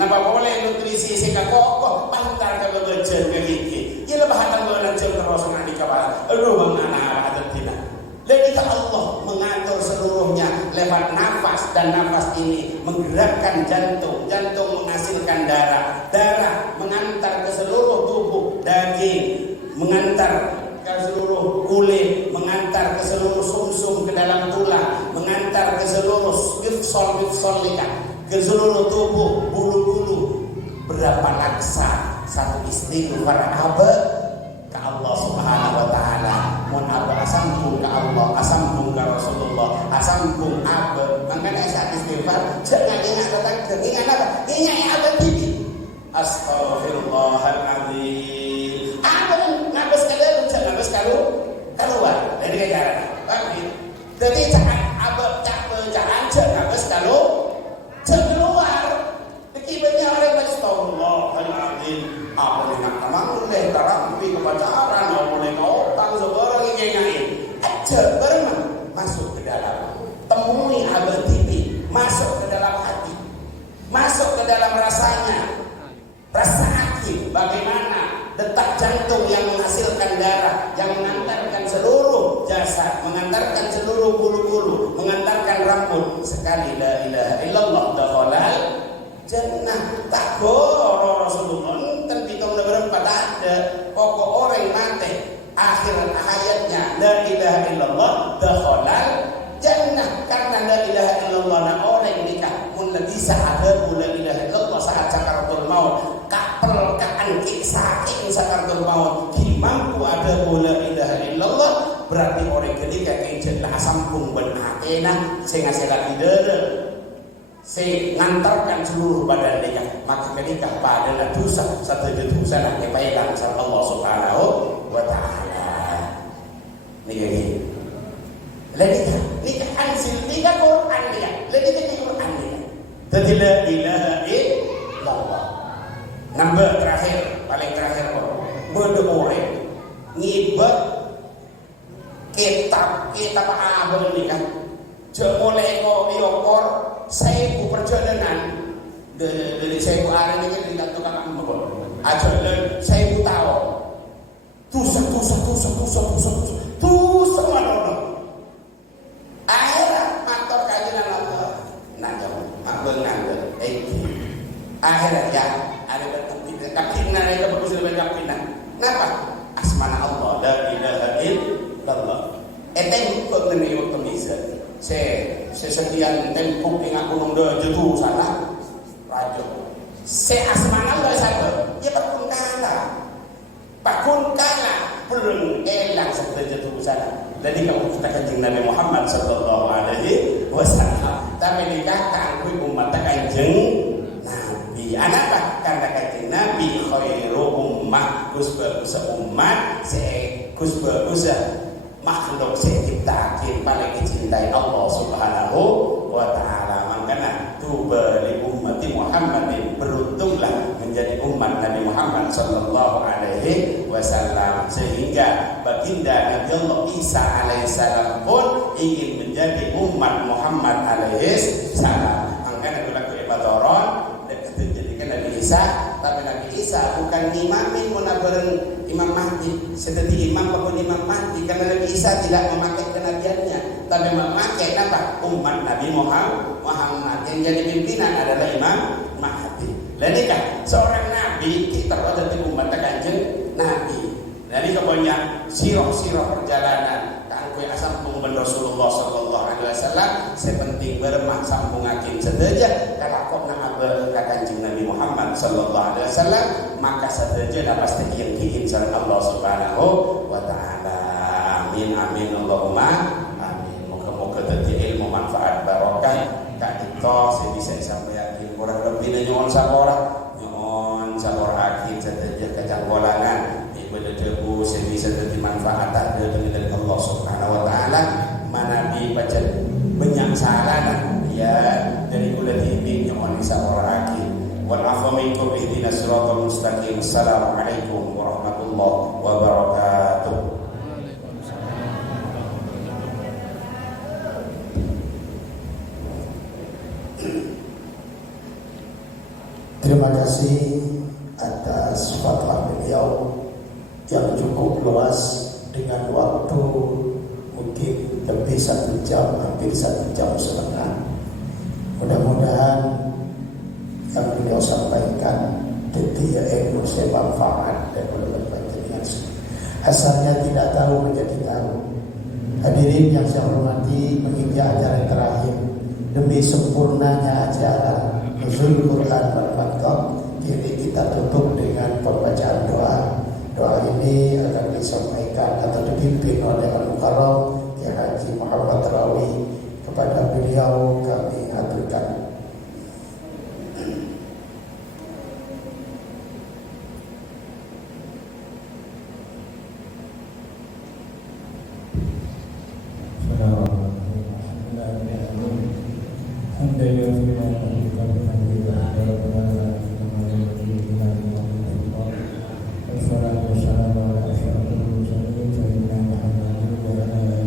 Napa boleh nutrisi sehingga kokoh pantar ke bebejen ke gigi. Ia lebih hatan belanjut terus nak dikabar. Aduh bang anak ada tidak. Jadi Allah mengatur seluruhnya lewat nafas dan nafas ini menggerakkan jantung. Jantung menghasilkan darah. Darah mengantar ke seluruh tubuh daging, mengantar ke seluruh kulit, mengantar ke seluruh sumsum ke dalam tulang, mengantar ke seluruh mifsal lidah, ke seluruh tubuh, bulu-bulu. Berapa laksa satu istighfar abad ke Allah Subhanahu wa taala. Mun abad asambung ke Allah, asambung ke Rasulullah, asambung abad. Makanya saat istighfar jangan ingat tentang ingat apa? Ingat abad ini. Astaghfirullahaladzim. Nabas kalian nabas keluar dari negara. Jadi jangan abad jangan nabas kalau keluar. Akibatnya orang astagfirullahaladzim. Apa yang nak tamang boleh tarampi kepacaran, boleh ngotang sebarang ngengain. Aja bareng masuk ke dalam. Temui abad TV, masuk ke dalam hati, masuk ke dalam rasanya. Rasa hati bagaimana detak jantung yang menghasilkan darah, yang mengantarkan seluruh jasad, mengantarkan seluruh bulu-bulu, mengantarkan rambut. Sekali la ilaha illallah dakhalal jannah. Tak goro Rasulullah ten pitung berempat ada pokok la ilaha illallah saat sakaratul maut kapel kaan saking sakaratul maut ki mampu ada la ilaha illallah berarti orang ketika kejen lah sampung benakena sing ngaselat didere sing ngantarkan seluruh badan dia maka ketika pada dosa satu dosa nak kebaikan sama Allah Subhanahu wa taala ni lagi ansil tiga Quran dia lagi Quran dia jadi la ilaha illallah number terakhir paling terakhir berdoa ngibet kitab apa ini kan jemole ko biokor saya perjalanan dari saya hari ini tidak tukang ambon aja saya tahu tusa mana akhirnya motor kajian Allah nanya abang nanya akhirnya ya ada kapina itu bagus lebih kapina kenapa asmana Allah la ilaha illallah kok ini waktu bisa sesekian tempo dengan gunung deju sana rajo asmana Allah satu ya pakun kala belum elang setelah jatuh sana. Jadi kamu kita kanjeng Nabi Muhammad sallallahu alaihi wasallam tapi dikatakan umat kanjeng Nabi apa karena kanjeng Nabi khairu ummah kusbagus umat kusbagus makhluk ciptaan paling dicintai Allah Subhanahu wa taala makanya tuba li ummati Muhammadin beruntunglah menjadi umat Nabi Muhammad sallallahu alaihi wasallam sehingga baginda Nabi Allah Isa alaihissalam pun ingin menjadi umat Muhammad alaihissalam makanya berlaku ibadaron dan dijadikan Nabi Isa tapi Nabi Isa bukan imamin munabaran Imam Mahdi seperti imam apapun Imam Mahdi karena Nabi Isa tidak memakai kenabiannya tapi memakai apa umat Nabi Muhammad yang jadi pimpinan adalah Imam Mahdi. Jadi kan seorang Nabi kita ada di umat kanjeng Nabi. Jadi kebanyakan sirah perjalanan kangkui sambung ben Rasulullah sallallahu alaihi wasallam sepenting bermah sambungakin sedaja kalau kok nak kanjeng Nabi Muhammad sallallahu alaihi wasallam maka sedaja dah pasti yakin sareng Allah Subhanahu wa taala. Amin amin Allahumma amin. Moga-moga dadi ilmu manfaat barokah kak kita bisa sampai yakin kurang lebih nyon sabora akhir sedaja kecanggolangan ibadah debu bisa jadi manfaat ada dari Allah Subhanahu wa taala mana dibaca banyak saran ya dari kulit ini nyon sabora akhir wal afu minkum ihdinas siratal mustaqim. Assalamualaikum warahmatullahi wabarakatuh. Terima kasih atas fatwa beliau yang cukup luas dengan waktu mungkin lebih 1 jam, hampir 1 jam setengah. Mudah-mudahan yang beliau sampaikan detik ilmu manfaat dan bermanfaat. Asalnya tidak tahu menjadi tahu. Hadirin yang saya hormati, mengikuti acara terakhir demi sempurnanya acara Nuzul Quran Al-Fatqah. Kini kita tutup dengan pembacaan doa. Doa ini akan disampaikan atau dipimpin oleh Al-Mukarram Kiai Haji Muhammad Rawi. Kepada beliau kami aturkan. Assalamualaikum warahmatullahi wabarakatuh.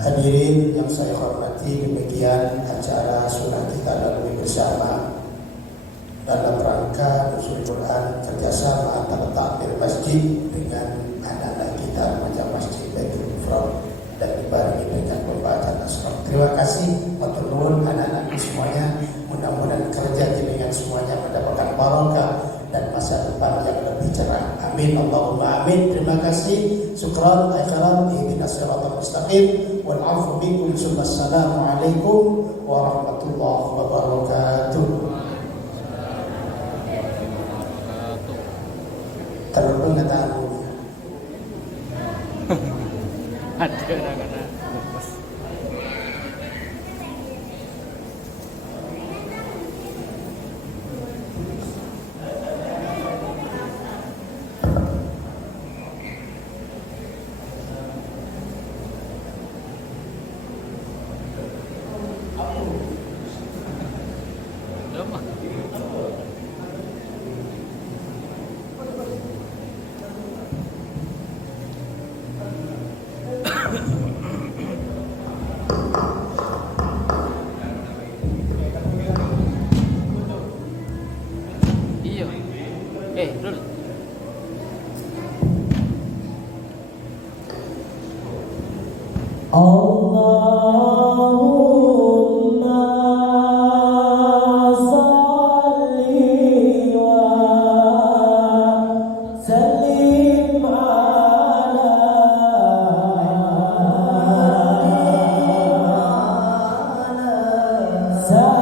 Hadirin yang saya hormati, demikian acara sunnah kita lalui bersama dalam rangka Nuzul Quran kerjasama antara takmir masjid dengan anak-anak kita macam Masjid Baitul Ghufran dan dibarengi dengan pembacaan asrar. Terima kasih matur nuwun anak-anak semuanya, mudah-mudahan kerja jenengan semuanya mendapatkan barokah dan masa depan yang lebih cerah. Amin Allahumma amin. Terima kasih. Syukran, khairan, ihdinas siratal mustaqim. Wal 'afwu minkum. Assalamualaikum warahmatullahi wabarakatuh. Terlalu nggak tahu. Ada anak-anak. Iya. Dul. Allahumma salli wa sallim ala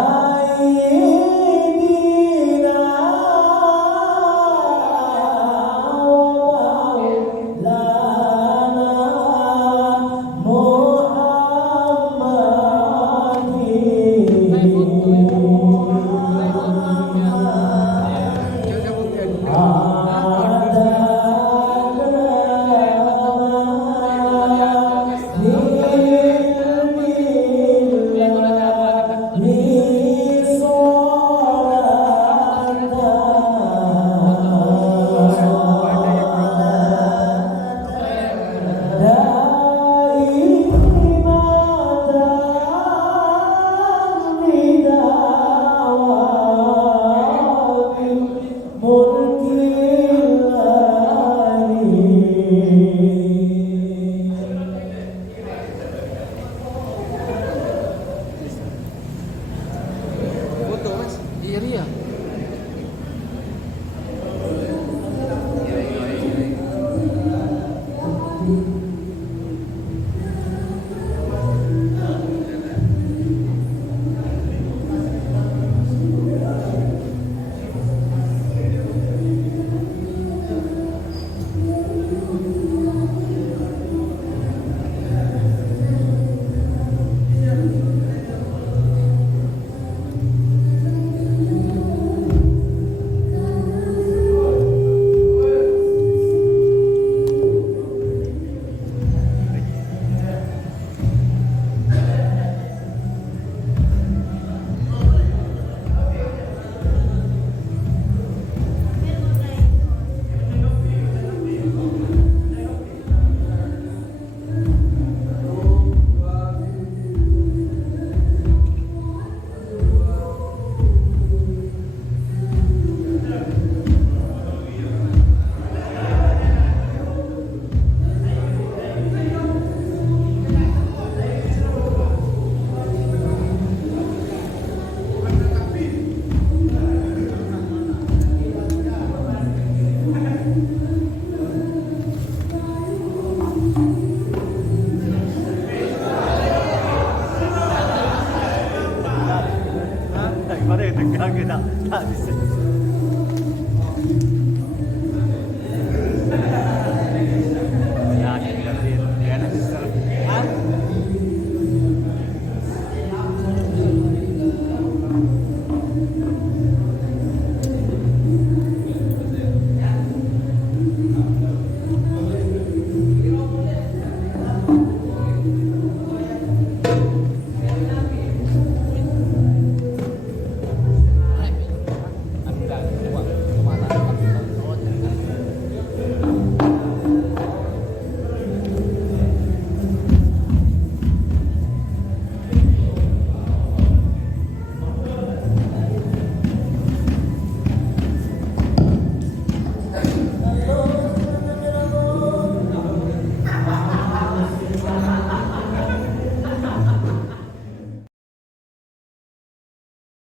sayyidina Mun